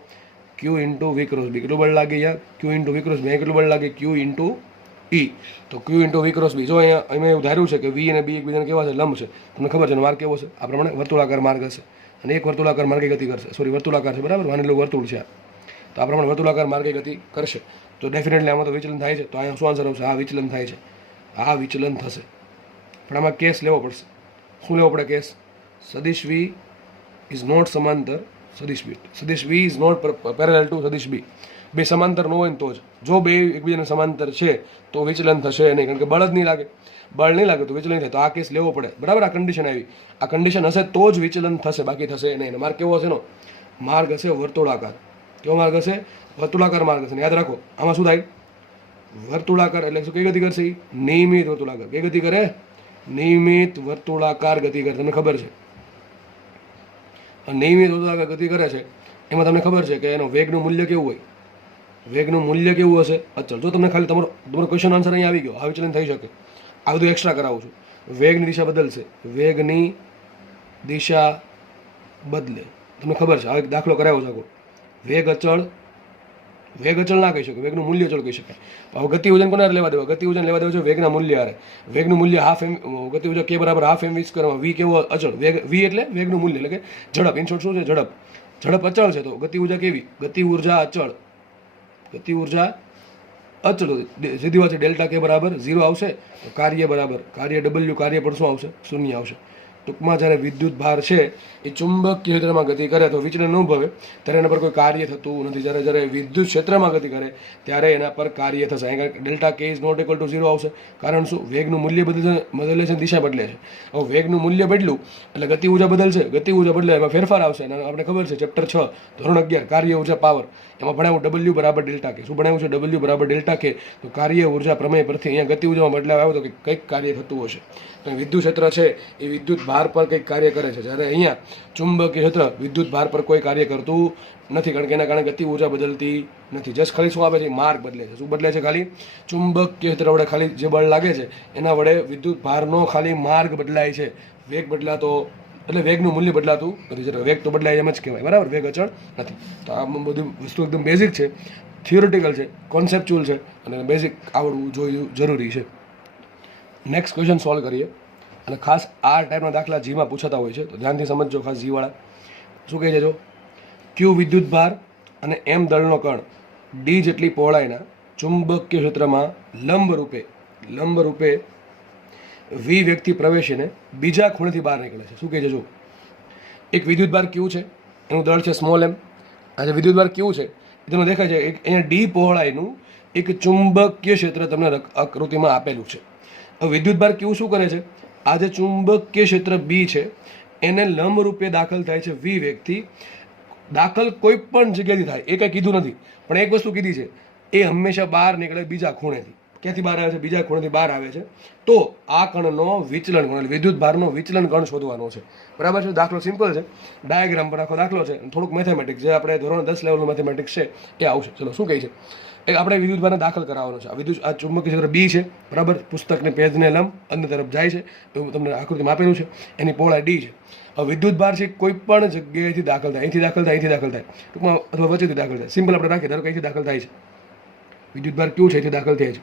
Q into v cross B. કેટલું બળ લાગે અહીંયા? Q into v cross B. અહીંયા કેટલું બળ લાગે? Q into E. તો ક્યુ ઇન્ટુ વી ક્રોસ બી. જો અહીંયા એવું ધાર્યું છે કે વી અને બી એકબીજાને કેવા છે? લંબ છે. તમને ખબર છે માર્ગ કેવો છે? આ પ્રમાણે વર્તુળાકાર માર્ગ હશે અને એક વર્તુળાકાર માર્ગે ગતિ કરશે. સોરી, વર્તુળાકાર છે, બરાબર? માની લો વર્તુળ છે. તો આ પ્રમાણે વર્તુળાકાર માર્ગે ગતિ કરશે. તો ડેફિનેટલી આમાં તો વિચલન થાય છે. તો અહીંયા શું આન્સર આવશે? આ વિચલન થાય છે. આ વિચલન થશે. પણ આમાં કેસ લેવો પડશે. શું લેવો પડે કેસ? સદિશ વી ઇઝ નોટ સમાંતર સદિશ બી. સદિશ વી ઇઝ નોટ પેરેલલ ટુ સદિશ બી. બે સમાંતર ન હોય ને તો જ. જો બે એકબીજાને સમાંતર છે તો વિચલન થશે નહીં, કારણ કે બળ જ નહીં લાગે. બળ નહીં લાગે તો વિચલન થાય. તો આ કેસ લેવો પડે, બરાબર? આ કન્ડિશન આવી. આ કન્ડિશન હશે તો જ વિચલન થશે, બાકી થશે નહીં. માર્ગ કેવો હશે? નો માર્ગ હશે વર્તુળાકાર. કેવો માર્ગ હશે? વર્તુળાકાર માર્ગ હશે. યાદ રાખો, આમાં શું થાય? વર્તુળાકાર એટલે શું? કઈ ગતિ કરશે? નિયમિત વર્તુળાકાર. કઈ ગતિ કરે? નિયમિત વર્તુળાકાર ગતિ કરે. તમને ખબર છે નિયમિત વર્તુળાકાર ગતિ કરે છે એમાં તમને ખબર છે કે એનો વેગનું મૂલ્ય કેવું હોય? વેગનું મૂલ્ય કેવું હશે? અચળ. જો તમને ખાલી તમારો ક્વેશ્ચન આન્સર અહીંયા આવી ગયો, આ વિચલન થઈ શકે. આ બધું એક્સ્ટ્રા કરાવું છું. વેગની દિશા બદલશે. વેગની દિશા બદલે. તમને ખબર છે, હવે દાખલો કરાવ્યો છે. વેગ અચળ. વેગ અચળ ના કહી શકે, વેગનું મૂલ્ય અચળ કહી શકાય. હવે ગતિ ઉજન કોને લેવા દેવા? ગતિ ઉજન લેવા દેવા છે વેગના મૂલ્ય હારે. વેગનું મૂલ્ય હાફ એમ, ગતિ ઉર્જા કે બરાબર હાફ એમ વી સ્ક્વેરમાં. વી કેવો? અચળ. વેગ વી એટલે વેગનું મૂલ્ય, એટલે કે ઝડપ. ઇન શોર્ટ શું છે? ઝડપ. ઝડપ અચળ છે તો ગતિ ઉર્જા કેવી? ગતિ ઉર્જા અચળ. ગતિ ઉર્જા અચળ. સીધી વાત છે, ડેલ્ટા કે બરાબર 0 આવશે. તો કાર્ય બરાબર કાર્ય ડબલ્યુ, કાર્ય પણ શું આવશે? શૂન્ય આવશે. ટૂંકમાં જ્યારે વિદ્યુત ભાર છે એ ચુંબકીય ક્ષેત્રમાં ગતિ કરે તો વિચલન ન ભવે, ત્યારે એના પર કોઈ કાર્ય થતું નથી. જ્યારે વિદ્યુત ક્ષેત્રમાં ગતિ કરે ત્યારે એના પર કાર્ય થશે. અહીં ડેલ્ટા કે ઇઝ નોટ ઇક્વલ ટુ 0 આવશે. કારણ શું? વેગનું મૂલ્ય બદલે છે, દિશા બદલે છે. હવે વેગનું મૂલ્ય બદલ્યું એટલે ગતિ ઉર્જા બદલશે. ગતિ ઉર્જા બદલે એમાં ફેરફાર આવશે. અને આપણે ખબર છે ચેપ્ટર 6 ધોરણ 11 કાર્ય ઉર્જા પાવર, એમાં ભણાવ્યું ડબલ્યુ બરાબર ડેલ્ટા કે. શું ભણાવ્યું છે? ડબલ્યુ બરાબર ડેલ્ટા કે. તો કાર્ય ઉર્જા પ્રમેય પરથી અહીંયા ગતિ ઉર્જામાં બદલાવ આવ્યો તો કે કંઈક કાર્ય થતું હશે. તો વિદ્યુત ક્ષેત્ર છે એ વિદ્યુત ભાર પર કંઈક કાર્ય કરે છે, જ્યારે અહીંયા ચુંબકીય ક્ષેત્ર વિદ્યુત ભાર પર કોઈ કાર્ય કરતું નથી, કારણ કે એના કારણે ગતિ ઉર્જા બદલતી નથી. જસ્ટ ખાલી શું આપે છે? માર્ગ બદલે છે. શું બદલે છે? ખાલી ચુંબકીય ક્ષેત્ર વડે ખાલી જે બળ લાગે છે એના વડે વિદ્યુત ભારનો ખાલી માર્ગ બદલાય છે. વેગ બદલાતો, એટલે વેગનું મૂલ્ય બદલાતું નથી. વેગ તો બદલાય એમ જ કહેવાય, બરાબર? વેગ અચળ નથી. તો આ બધી વસ્તુ એકદમ બેઝિક છે, થિયોરિટિકલ છે, કોન્સેપ્ચ્યુઅલ છે અને બેઝિક આવડવું જોઈએ, જરૂરી છે. નેક્સ્ટ ક્વેશ્ચન સોલ્વ કરીએ. અને ખાસ આ ટાઈપના દાખલા જીમાં પૂછાતા હોય છે, તો ધ્યાનથી સમજજો. ખાસ જીવાળા શું કહે છે? જો ક્યુ વિદ્યુત ભાર અને એમ દળનો કણ ડી જેટલી પહોળાઈના ચુંબકીય ક્ષેત્રમાં લંબ રૂપે વી વેગથી પ્રવેશીને બીજા ખૂણેથી બહાર નીકળે છે. શું કહે છે? જો એક વિદ્યુત ભાર ક્યુ છે, એનું દળ છે સ્મોલ એમ. આ જે વિદ્યુત ભાર ક્યુ છે એ તમને દેખાય છે. અહીંયા ડી પહોળાઈનું એક ચુંબકીય ક્ષેત્ર તમને આકૃતિમાં આપેલું છે. હવે વિદ્યુત ભાર ક્યુ શું કરે છે? આ જે ચુંબકીય ક્ષેત્ર બી છે એને લંબ રૂપે દાખલ થાય છે વી વેગથી. દાખલ કોઈ પણ જગ્યાથી થાય, એ કંઈ કીધું નથી, પણ એક વસ્તુ કીધી છે, એ હંમેશા બહાર નીકળે બીજા ખૂણેથી. ક્યાંથી બહાર આવે છે? બીજા ખૂણેથી બહાર આવે છે. તો આ કણનો વિચલન કણ, એટલે વિદ્યુત ભારનો વિચલન કણ શોધવાનો છે, બરાબર છે? દાખલો સિમ્પલ છે, ડાયાગ્રામ પર આખો દાખલો છે, થોડુંક મેથેમેટિક્સ જે આપણે ધોરણ 10 લેવલનું મેથેમેટિક્સ છે એ આવશે. ચલો શું કહે છે? એક આપણે વિદ્યુત ભારને દાખલ કરાવવાનો છે. આ ચુંબકીય ક્ષેત્ર બી છે, બરાબર? પુસ્તકની પેજને લંબ અંદર તરફ જાય છે, એવું તમને આકૃતિમાં આપેલું છે. એની પહોળાઈ ડી છે. હવે વિદ્યુત ભાર છે કોઈ પણ જગ્યાએથી દાખલ થાય, અહીંથી દાખલ થાય, અહીંથી દાખલ થાય, ટૂંકમાં અથવા વચ્ચેથી દાખલ થાય. સિમ્પલ આપણે રાખીએ, ધારો કે અહીંથી દાખલ થાય છે. વિદ્યુત ભાર ક્યુ છે, અહીંથી દાખલ થાય છે.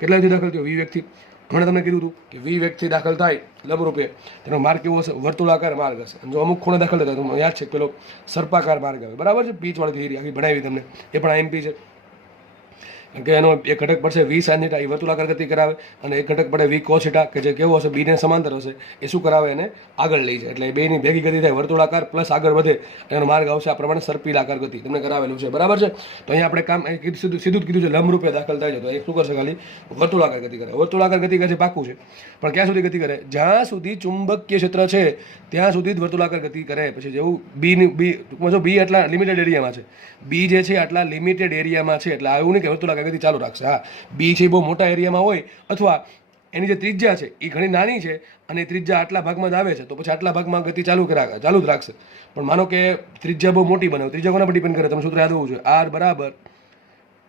કેટલાથી દાખલ થયો? વી વેગથી. હમણાં તમને કીધું હતું કે વી વેગથી દાખલ થાય લંબરૂપે, તેનો માર્ગ કેવો હશે? વર્તુળાકાર માર્ગ હશે. અને જો અમુક ખૂણે દાખલ થાય તો યાદ છે પેલો સર્પાકાર માર્ગ આવે, બરાબર છે? પીચ વાળી થિયરી આખી ભણાવી તમને, એ પણ આઈએમપી છે. કે એનો એક ઘટક પડશે વી સાઇન થીટા, એ વર્તુળાકાર ગતિ કરાવે, અને એક ઘટક પડે વી કોસ થીટા કે જે કેવો હશે? બીને સમાંતર હશે. એ શું કરાવે? એને આગળ લઈ જાય. એટલે બેની ભેગી ગતિ થાય, વર્તુળાકાર પ્લસ આગળ વધે, એનો માર્ગ આવશે આ પ્રમાણે સર્પિલાકાર ગતિ. તમને કરાવેલું છે, બરાબર છે? તો અહીંયા આપણે કામ સીધું જ કીધું છે, લંબ રૂપે દાખલ થાય છે. તો એ શું કરશે? ખાલી વર્તુળાકાર ગતિ કરે. વર્તુળાકાર ગતિ કરે છે, પાકું છે, પણ ક્યાં સુધી ગતિ કરે? જ્યાં સુધી ચુંબકીય ક્ષેત્ર છે ત્યાં સુધી જ વર્તુળાકાર ગતિ કરે. પછી જેવું બી ટૂંકમાં જો બી આટલા લિમિટેડ એરિયામાં છે, બી જે છે આટલા લિમિટેડ એરિયામાં છે, એટલે આવું નહીં કે વર્તુળાકાર ગતિ ચાલુ રાખશે. હા, બી છે બહુ મોટા એરિયામાં હોય અથવા એની જે ત્રિજ્યા છે એ ઘણી નાની છે અને ત્રિજ્યા આટલા ભાગમાં જ આવે છે, તો પછી આટલા ભાગમાં ગતિ ચાલુ જ રાખશે. પણ માનો કે ત્રિજ્યા બહુ મોટી બનાવો, ત્રિજ્યા કોના પર ડિપેન્ડ કરે? તમે સૂત્ર યાદ હોવું જોઈએ, આર બરાબર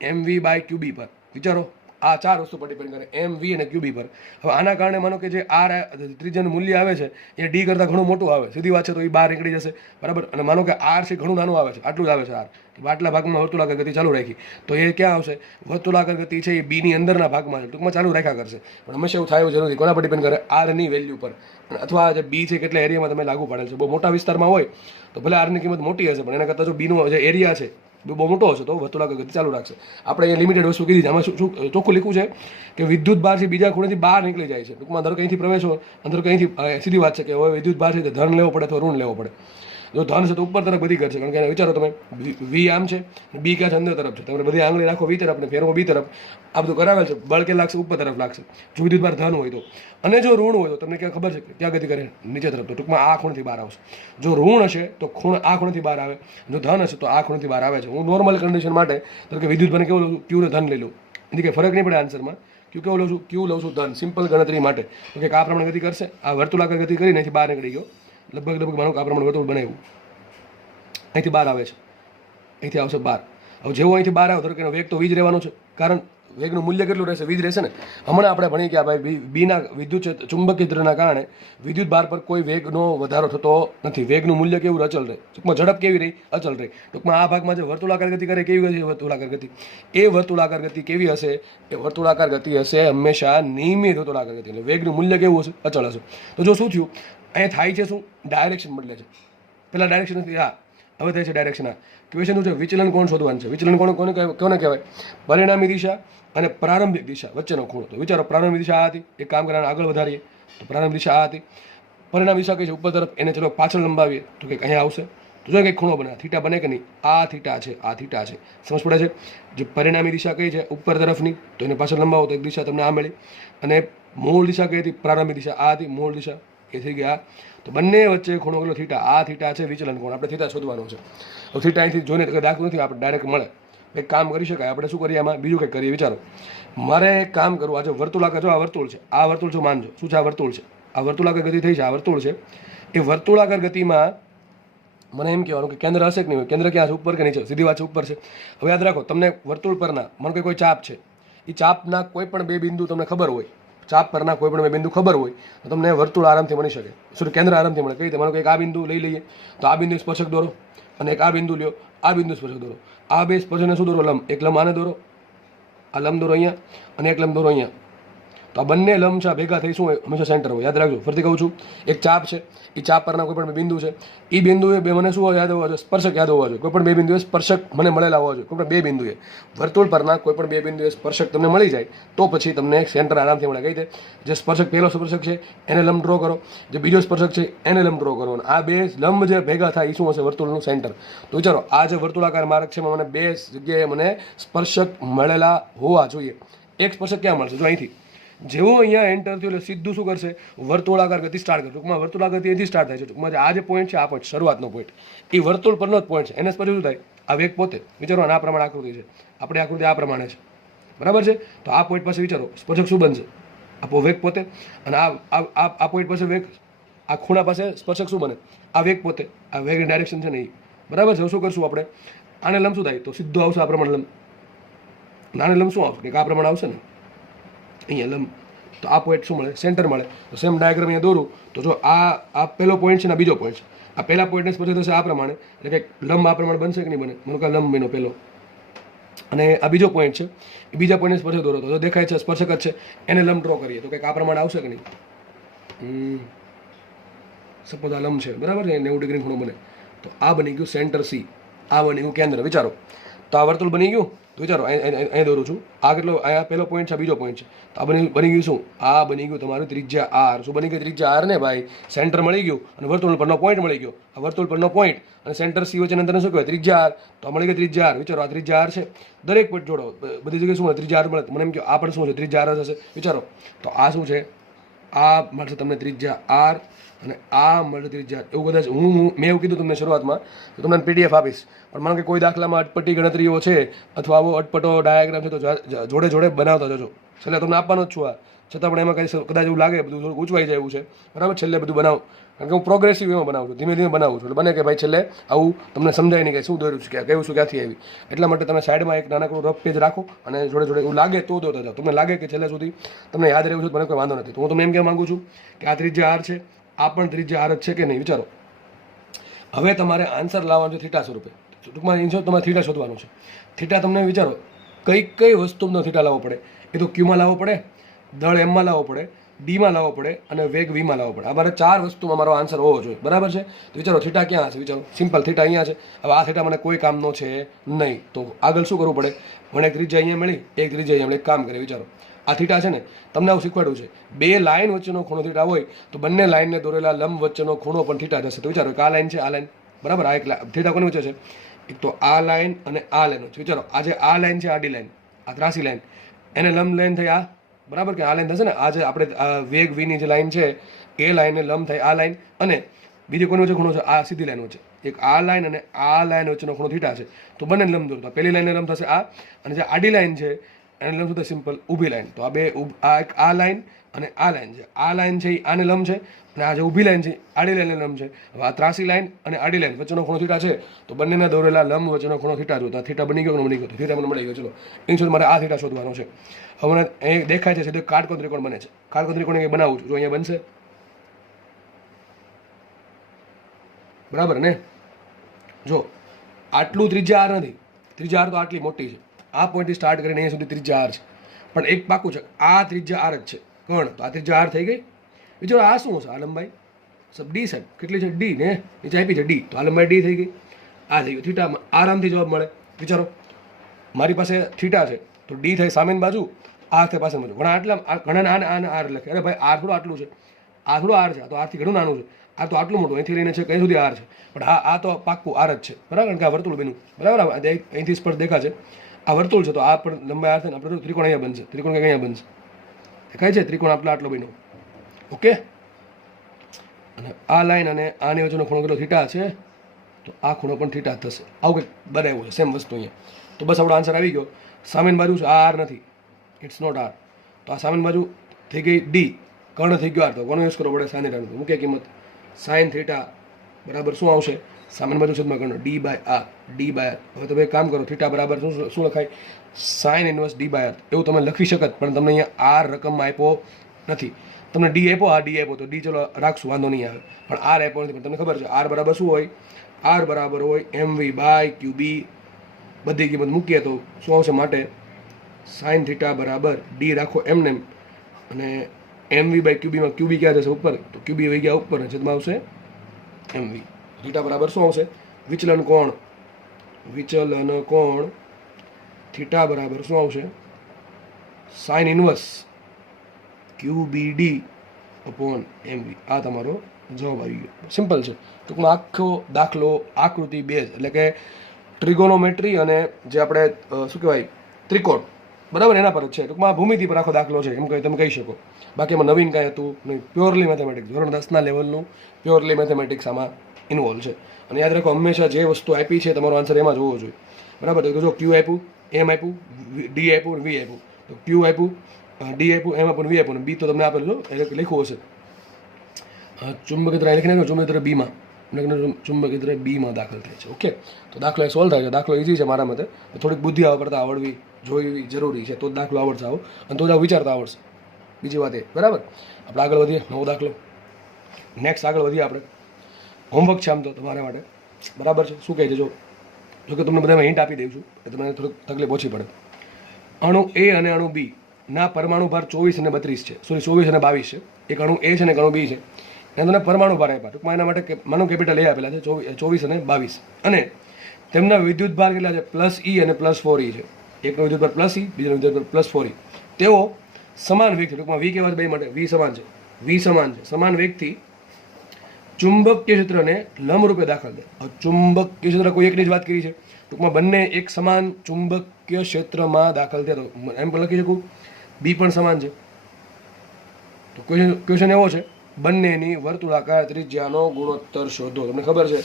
mv બાય ક્યુબી પર. વિચારો, આ 4 વસ્તુ પર ડિપેન્ડ કરે, mv અને ક્યુબી પર. હવે આના કારણે માનો કે જે આર ત્રિજ્યાનું મૂલ્ય આવે છે એ ડી કરતાં ઘણું મોટું આવે, સીધી વાત છે, તો એ બહાર નીકળી જશે, બરાબર. અને માનો કે આર છે ઘણું નાનું આવે છે, આટલું જ આવે છે આર, આટલા ભાગમાં વર્તુળાકાર ગતિ ચાલુ રાખી, તો એ ક્યાં આવશે? વર્તુળાકાર ગતિ છે એ બીની અંદરના ભાગમાં છે, ટૂંકમાં ચાલુ રાખ્યા કરશે. પણ હંમેશા એવું થાય એવું જરૂરી, કોના પર ડિપેન્ડ કરે? આરની વેલ્યુ પર, અથવા જે બી છે કેટલા એરિયામાં તમે લાગુ પાડેલ છે. બહુ મોટા વિસ્તારમાં હોય તો ભલે આરની કિંમત મોટી હશે, પણ એના કરતાં જો બીનો જે એરિયા છે બહુ મોટો હશે તો વર્તુળાકાર ગતિ ચાલુ રાખશે. આપણે અહીંયા લિમિટેડ વસ્તુ કીધી છે. આમાં શું ચોખ્ખું લીખવું છે કે વિદ્યુત ભાર છે બીજા ખૂણેથી બહાર નીકળી જાય છે. ટૂંકમાં ધારો કંઈથી પ્રવેશો, અંદર કંઈથી, સીધી વાત છે કે હવે વિદ્યુત ભાર છે તો ધન લેવો પડે અથવા ઋણ લેવો પડે. જો ધન છે તો ઉપર તરફ બધી કરશે, કારણ કે વિચારો તમે, વી આમ છે, બી ક્યાં છે? અંદર તરફ છે. તમે બધી આંગળી રાખો વી તરફ ને ફેરવો બી તરફ, આ બધું કરાવેલ છે. બળ કે લાગશે? ઉપર તરફ લાગશે, જો વિદ્યુત ભાર ધન હોય તો. અને જો ઋણ હોય તો તમને ક્યાં ખબર છે ક્યાં ગતિ કરે? નીચે તરફ. તો ટૂંકમાં આ ખૂણથી બહાર આવશે. જો ઋણ હશે તો ખૂણ આ ખૂણથી બહાર આવે, જો ધન હશે તો આ ખૂણથી બહાર આવે છે. હું નોર્મલ કન્ડિશન માટે તો કે વિદ્યુત ભારને કેવું લઉં છું? ક્યુ ને ધન લઈ લઉં, એથી કંઈ ફરક નહીં પડે આન્સરમાં. ક્યુ કેવું લઉં છું? ક્યુ લઉં છું ધન, સિમ્પલ ગણતરી માટે. તો કે આ પ્રમાણે ગતિ કરશે, આ વર્તુળાકાર ગતિ કરીને અહીંથી બહાર નીકળી ગયો, લગભગ માનો કે આ પ્રમાણે વર્તુળ બનાવ્યું, અહીંથી બહાર આવે છે, અહીંથી આવશે બહાર. હવે જેવો અહીંથી બહાર આવે, ધારો કે એનો વેગ તો વીજ રહેવાનો છે, કારણ વેગનું મૂલ્ય કેટલું રહેશે? વીજ રહેશે ને. હમણાં આપણે ભણી ગયા ભાઈ, બીના વિદ્યુત ચુંબકીયના કારણે વિદ્યુત ભાર પર કોઈ વેગનો વધારો થતો નથી. વેગનું મૂલ્ય કેવું? અચલ રહે. ટૂંકમાં ઝડપ કેવી રહી? અચલ રહી. ટૂંકમાં આ ભાગમાં જે વર્તુળાકાર ગતિ કરે કેવી હશે? વર્તુળાકાર ગતિ. એ વર્તુળાકાર ગતિ કેવી હશે? એ વર્તુળાકાર ગતિ હશે હંમેશા નિયમિત વર્તુળાકાર ગતિ. એટલે વેગનું મૂલ્ય કેવું હશે? અચળ હશે. તો જો શું થયું અહીંયા થાય છે, શું ડાયરેક્શન બદલે છે. પેલા ડાયરેક્શન નથી, હા હવે થાય છે ડાયરેક્શન. આ ક્વેશ્ચન શું છે? વિચલન કોણ શોધવાનું છે. વિચલન કોણ કોને કહેવાય? પરિણામી દિશા અને પ્રારંભિક દિશા વચ્ચેનો ખૂણો. તો વિચારો, પ્રારંભિક દિશા આ હતી, એક કામ કરવાનું આગળ વધારીએ તો પ્રારંભિક દિશા આ હતી, પરિણામ દિશા કઈ છે? ઉપર તરફ. એને ચલો પાછળ લંબાવીએ તો કંઈક અહીંયા આવશે. તો જો કંઈક ખૂણો બને, થીટા બને કે નહીં? આ થીટા છે, આ થીટા છે. સમજ પડે છે? જે પરિણામી દિશા કઈ છે? ઉપર તરફની, તો એને પાછળ લંબાવો તો એક દિશા તમને આ મળી. અને મૂળ દિશા કઈ હતી? પ્રારંભિક દિશા આ હતી, મૂળ દિશા એ થઈ ગયા. તો બંને વચ્ચે ખૂણો કેટલો? થીટા. આ થીટા છે વિચલન કોણ, આપણે થીટા શોધવાનો છે. હવે થીટા અહીંથી જોઈને દાખલું નથી, આપણે ડાયરેક્ટ મળે. એક કામ કરી શકાય, આપણે શું કરીએ આમાં? બીજું કંઈક કરીએ. વિચારો, મારે એક કામ કરવું, આ જો વર્તુળાકાર, જો આ વર્તુળ છે, આ વર્તુળ જો માનજો, શું છે? આ વર્તુળ છે, આ વર્તુળાકાર ગતિ થઈ છે, આ વર્તુળ છે. એ વર્તુળાકાર ગતિમાં મને એમ કહેવાનું કે કેન્દ્ર હશે કે નહીં હોય? કેન્દ્ર ક્યાં છે? ઉપર કે નીચે? સીધી વાત છે, ઉપર છે. હવે યાદ રાખો, તમને વર્તુળ પરના માનો કે કોઈ ચાપ છે, એ ચાપના કોઈ પણ બે બિંદુ તમને ખબર હોય, ચાપ પરના કોઈ પણ બે બિંદુ ખબર હોય તો તમને વર્તુળ આરામથી મળી શકે. શું? કેન્દ્ર આરામથી મળે. કઈ રીતે? માનો કે એક આ બિંદુ લઈ લઈએ, તો આ બિંદુ સ્પર્શક દોરો, અને એક આ બિંદુ લ્યો, આ બિંદુ સ્પર્શક દોરો. આ બે સ્પર્શકને શું દોરો? લંબ. એક લંબ આને દોરો, આ લંબ દોરો અહીંયા, અને એક લંબ દોરો અહીંયા. તો આ બંને લંબ છે ભેગા થઈ શું હોય? હંમેશા સેન્ટર હોય. યાદ રાખજો, ફરીથી કહું છું, એક ચાપ છે, એ ચાપ પરના કોઈ પણ બે બિંદુ છે, એ બિંદુએ બે મને શું યાદ હોવા જોઈએ? સ્પર્શક યાદ હોવા જોઈએ. કોઈ પણ બે બિંદુએ સ્પર્શક મને મળેલા હોવા જોઈએ. કોઈ પણ બે બિંદુએ, વર્તુળ પરના કોઈ પણ બે બિંદુએ સ્પર્શક તમને મળી જાય તો પછી તમને સેન્ટર આરામથી મળે. કઈ રીતે? જે સ્પર્શક, પહેલો સ્પર્શક છે એને લંબ ડ્રો કરો, જે બીજો સ્પર્શક છે એને લંબ ડ્રો કરો, અને આ બે લંબ જે ભેગા થાય એ શું હશે? વર્તુળનું સેન્ટર. તો વિચારો, આ જે વર્તુળાકાર માર્ગ છે એમાં મને બે જગ્યાએ મને સ્પર્શક મળેલા હોવા જોઈએ. એક સ્પર્શક ક્યાં મળશે? જો અહીંથી જેવો અહીંયા એન્ટર થયો એટલે સીધું શું કરશે? વર્તુળાકાર ગતિ સ્ટાર્ટ કરશે. ટૂંકમાં વર્તુળાકાર ગતિ અહીંથી સ્ટાર્ટ થાય છે. ટૂંકમાં આ જે પોઈન્ટ છે, આ પોઈન્ટ શરૂઆતનો પોઈન્ટ, એ વર્તુળ પરનો જ પોઈન્ટ છે. એને પછી શું થાય? આ વેગ પોતે. વિચારો, આ પ્રમાણે આકૃતિ છે, આપણે આકૃતિ આ પ્રમાણે છે, બરાબર છે. તો આ પોઈન્ટ પાસે વિચારો સ્પર્શક શું બનશે? આ વેગ પોતે. અને આ પોઈન્ટ પાસે વેગ, આ ખૂણા પાસે સ્પર્શક શું બને? આ વેગ પોતે. આ વેગની ડાયરેક્શન છે ને એ, બરાબર છે. શું કરશું આપણે? આને લંબ શું થાય? તો સીધો આવશે આ પ્રમાણે લંબ. આને લંબ શું આવશે? કે આ પ્રમાણે આવશે ને અહીંયા લંબ. તો આ પોઈન્ટ શું મળે? સેન્ટર મળે. તો સેમ ડાયાગ્રામ અહીંયા દોરું તો જો આ પહેલો પોઈન્ટ છે ને બીજો પોઈન્ટ છે. આ પહેલા પોઈન્ટને સ્પર્શ થશે આ પ્રમાણે, એટલે કે લંબ આ પ્રમાણે બનશે કે નહીં બને? મને કહે લંબ બન્યો પહેલો, અને આ બીજો પોઈન્ટ છે, એ બીજા પોઈન્ટને સ્પર્શ દોરો તો દેખાય છે સ્પર્શક જ છે, એને લંબ ડ્રો કરીએ તો કંઈક આ પ્રમાણે આવશે કે નહીં? સપોઝ આ લંબ છે, બરાબર છે, 90 ડિગ્રી ખૂણો બને. તો આ બની ગયું સેન્ટર સી, આ બની ગયું કેન્દ્ર. વિચારો, તો આ વર્તુળ બની ગયું. તો વિચારો, અહીં દોરું છું, આ કેટલો? અહીંયા પહેલો પોઈન્ટ છે, બીજો પોઈન્ટ છે. તો આ બની ગયું શું? આ બની ગયું તમારું ત્રિજ્યા આર. શું બની ગયું? ત્રિજ્યા આર ને ભાઈ. સેન્ટર મળી ગયું અને વર્તુળ પરનો પોઈન્ટ મળી ગયો. આ વર્તુળ પરનો પોઈન્ટ અને સેન્ટર સી વચ્ચે અંતરને શું કહેવાય? ત્રિજ્યા આર. તો મળી ગઈ ત્રિજ્યા આર. વિચારો, આ ત્રિજ્યા આર છે, દરેક પોઈન્ટ જોડો, બધી જગ્યાએ શું મળે? ત્રિજ્યા આર મળે. મને એમ કહો આ પણ શું છે? ત્રિજ્યા આર જ હશે. વિચારો, તો આ શું છે? આ મળશે તમને ત્રિજ્યા આર, અને આ મળશે ત્રિજ્યા. એવું કદાચ મેં એવું કીધું તમને શરૂઆતમાં, તો તમને પીડીએફ આપીશ. પણ માનો કે કોઈ દાખલામાં અટપટી ગણતરીઓ છે અથવા આવો અટપટો ડાયાગ્રામ છે તો જોડે જોડે બનાવતા જજો. છેલ્લે તમને આપવાનો જ છું આ. છતાં પણ એમાં કંઈ કદાચ એવું લાગે બધું થોડું ગૂંચવાઈ જાય એવું છે, બરાબર. છેલ્લે બધું બનાવું, કારણ કે હું પ્રોગ્રેસિવ એમાં બનાવું છું, ધીમે ધીમે બનાવું છું, એટલે બને કે ભાઈ છેલ્લે આવું તમને સમજાય નહીં કે શું દોર્યું છે, કયું શું ક્યાંથી આવી. એટલા માટે તમે સાઈડમાં એક નાનકડું રફ પેજ રાખો અને જોડે જોડે એવું લાગે તો દોરતા જાઓ. તમને લાગે કે છેલ્લે સુધી તમને યાદ રહેવું છે, મને કોઈ વાંધો નથી. તો હું તમને એમ કહેવા માગું છું કે આ ત્રિજ્યા આર છે, આ પણ ત્રિજ્યા આર જ છે કે નહીં, વિચારો. હવે તમારે આન્સર લાવવાનો છે થીટા સ્વરૂપે. ટૂંકમાં ઇન શોર્ટ તમારે થીટા શોધવાનું છે. થીટા તમને વિચારો કઈ વસ્તુનો થીટા લાવવો પડે, એ તો ક્યુમાં લાવવો પડે, દળ એમમાં લાવવો પડે, ડીમાં લાવવો પડે અને વેગ વીમાં લાવવો પડે. આ મારે 4 વસ્તુમાં મારો આન્સર હોવો જોઈએ, બરાબર છે. તો વિચારો થીટા ક્યાં હશે, વિચારો. સિમ્પલ, થીટા અહીંયા છે. હવે આ થીટા મને કોઈ કામનો છે નહીં, તો આગળ શું કરવું પડે? મને એક ત્રિજ્યા અહીંયા મળી, એક ત્રિજ્યા અહીંયા મળી, એક કામ કરે. વિચારો આ થીટા છે ને, તમને આવું શીખવાડ્યું છે, 2 લાઈન વચ્ચેનો ખૂણો થીટા હોય તો બંને લાઈનને દોરેલા લંબ વચ્ચેનો ખૂણો પણ થીટા થશે. તો વિચારો કે આ લાઈન છે, આ લાઈન, બરાબર. આ એક થીટા કોની વચ્ચે છે? એક તો આ લાઈન અને આ લાઈન વચ્ચે. વિચારો આ જે આ લાઈન છે, આડી લાઈન, આ ત્રાસી લાઈન, એને લંબ લાઈન થઈ આ, બરાબર કે આ લાઈન થશે ને. આ જે આપણે વેગ વીની જે લાઈન છે એ લાઈનને લંબ થાય આ લાઈન, અને બીજી કોની વચ્ચે ખૂણો છે? આ સીધી લાઈન વચ્ચે. એક આ લાઈન અને આ લાઈન વચ્ચેનો ખૂણો થીટા છે, તો બંને લંબ દોરતા. પહેલી લાઈનને લંબ થશે આ, અને જે આડી લાઈન છે એને લંબ થશે સિમ્પલ ઊભી લાઈન. તો આ બે એક આ લાઈન અને આ લાઈન છે. આ લાઈન છે એ આને લંબ છે, અને આ જે ઊભી લાઈન છે આડી લાઈનને લંબ છે. હવે આ ત્રાસી લાઈન અને આડી લાઈન વચ્ચેનો ખૂણો થીટા છે, તો બંનેના દોરેલા લંબ વચ્ચેનો ખૂણો થીટા જોતા. થીટા બની ગયો કે બની ગયો? થીટા મને મળી ગયો. ચલો એની શોધ મારે આ થીટા શોધવાનો છે. હવે મને એ દેખાય છે સીધો કાટકોણ ત્રિકોણ બને છે. કાટકોણ ત્રિકોણ એ બનાવું છું, જો અહીંયા બનશે, બરાબર ને. જો આટલું ત્રિજ્યા આર નથી, ત્રિજ્યા આર તો આટલી મોટી છે. આ પોઈન્ટથી સ્ટાર્ટ કરીને અહીંયા સુધી ત્રિજ્યા આર છે, પણ એક પાકું છે, આ ત્રિજ્યા આર જ છે. કોણ? તો આ ત્રિજ્યા આર થઈ ગઈ. વિચારો આ શું હશે? આ લંબાઈ સબ ડી સાહેબ કેટલી છે? ડી ને નીચે આપી છે ડી, તો આ લંબાઈ ડી થઈ ગઈ. આ થઈ ગયું થીટામાં, આરામથી જવાબ મળે. વિચારો મારી પાસે થીટા છે તો ડી થાય સામેની બાજુ, આર થાય પાછળની બાજુ. ઘણા આટલા ઘણા આને આર લખે, અરે ભાઈ આર થોડું આટલું છે, આ થોડું આર છે, આ તો આરથી ઘણું નાનું છે, આ તો આટલું મોટું અહીંથી લઈને છે કઈ સુધી આર છે, પણ હા આ તો પાક્કું આર જ છે, બરાબર. કારણ કે આ વર્તુળ બન્યું, બરાબર. અહીંથી સ્પર્શ દેખા છે, આ વર્તુળ છે, તો આ પણ લંબાઈ આર થાય ને આપણે ત્રિકોણ અહીંયા બનશે. ત્રિકોણ કંઈક અહીંયા બનશે, દેખાય છે? ત્રિકોણ આટલો બન્યો, ઓકે. અને આ લાઈન અને આની વચ્ચેનો ખૂણો કેટલો? થીટા છે, તો આ ખૂણો પણ થીટા થશે. આવું કંઈક બનાવ્યું છે સેમ વસ્તુ અહીંયા. તો બસ આપણો આન્સર આવી ગયો. સામેની બાજુ છે આ આર નથી, ઇટ્સ નોટ આર. તો આ સામેની બાજુ થઈ ગઈ ડી, કર્ણ થઈ ગયો આર. તો કોનો યુઝ કરવો પડે? સાઇન થીટાનો. મૂકે કિંમત સાઇન થીટા બરાબર શું આવશે? સામેની બાજુ છેદમાં કર્ણ D by R, D by R. હવે તમે એક કામ કરો, થીટા બરાબર શું લખાય? Sine inverse D by R. એવું તમે લખી શકત, પણ તમને અહીંયા આર રકમમાં આપ્યો નથી. તમને ડી આપ્યો, આ ડી આપ્યો, તો ડી ચલો રાખશું, વાંધો નહીં આવે. પણ આર આપ્યો નથી. પણ તમને ખબર છે આર બરાબર શું હોય? આર બરાબર હોય એમવી બાય ક્યુબી. બધી કિંમત મૂકીએ તો શું આવશે? માટે સાઇન થીટા બરાબર ડી રાખો એમને, અને એમવી બાય ક્યુબીમાં ક્યુબી ક્યાં જશે? ઉપર. તો ક્યુબી વહી ગયા ઉપર, છેદમાં આવશે એમવી. થીટા બરાબર શું આવશે? વિચલન કોણ, વિચલન કોણ થીટા બરાબર શું આવશે? Sine inverse QBD upon MV. આ તમારો જવાબ આવી ગયો. સિમ્પલ છે. ટૂંકમાં આખો દાખલો આકૃતિ બેઝ, એટલે કે ટ્રિગોનોમેટ્રી અને જે આપણે શું કહેવાય ત્રિકોણ, બરાબર, એના પર જ છે. ટૂંકમાં ભૂમિતિ પર આખો દાખલો છે એમ તમે કહી શકો. બાકી એમાં નવીન કાંઈ હતું નહીં, પ્યોરલી મેથેમેટિક્સ. ધોરણ 10ના લેવલનું પ્યોરલી મેથેમેટિક્સ આમાં ઇન્વોલ્વ છે. અને યાદ રાખો, હંમેશા જે વસ્તુ આપી છે તમારો આન્સર એમાં જ હોવો જોઈએ, બરાબર. તો જો ક્યુ આપ્યું, એમ આપ્યું, ડી આપ્યું, વી આપ્યું, તો ક્યુ આપ્યું, ડી આપ્યું, એમ આપ્યું, વી આપ્યું, બી તો તમને આપેલું છો એટલે લખવું હશે. ચુંબકિત્ર લખીને ચુંબકિત્ર બીમાં, ચુંબકિત્ર બીમાં દાખલ થાય છે, ઓકે. તો દાખલો એ સોલ્વ થાય છે. દાખલો ઇઝી છે મારા મતે. થોડીક બુદ્ધિ કરતાં આવડવી જોઈવી જરૂરી છે, તો જ દાખલો આવડશે આવો, અને તો જ વિચારતા આવડશે. બીજી વાત એ, બરાબર. આપણે આગળ વધીએ, નવો દાખલો નેક્સ્ટ આગળ વધીએ આપણે. હોમવર્ક છે આમ તો તમારા માટે, બરાબર છે. શું કહે છે જો કે તમને બધામાં હિન્ટ આપી દઉં છું, એટલે તમને થોડીક તકલીફ ઓછી પડે. અણુ એ અને અણુ બી ના પરમાણુ ભાર 24 અને 32 છે, સોરી 24 અને 22 છે. એક અણુ એ છે ને એક અણુ બી છે, એને તમને પરમાણુ ભાર આપ્યા. ટૂંકમાં એના માટે માનો કેપિટલ એ આપેલા છે 24 અને 22, અને તેમના વિદ્યુત ભાર કેટલા છે? +E અને +4E છે. એકનો વિદ્યુત ભાર +E, બીજાનો વિદ્યુત ભાર +4E. તેઓ સમાન વેગથી, ટૂંકમાં વી કહેવાય બે માટે, વી સમાન છે, વી સમાન છે, સમાન વેગથી ચુંબકીય ક્ષેત્રને લંબરૂપે દાખલ થાય. ચુંબકીય ક્ષેત્ર કોઈ એકની જ વાત કરી છે. ટૂંકમાં બંને એક સમાન ચુંબકીય ક્ષેત્રમાં દાખલ થયા, તો એમ પણ લખી શકું બી પણ સમાન છે. તો ક્વેશ્ચન એવો છે, બંનેની વર્તુળાકાર ત્રિજ્યાનો ગુણોત્તર શોધો. તમને ખબર છે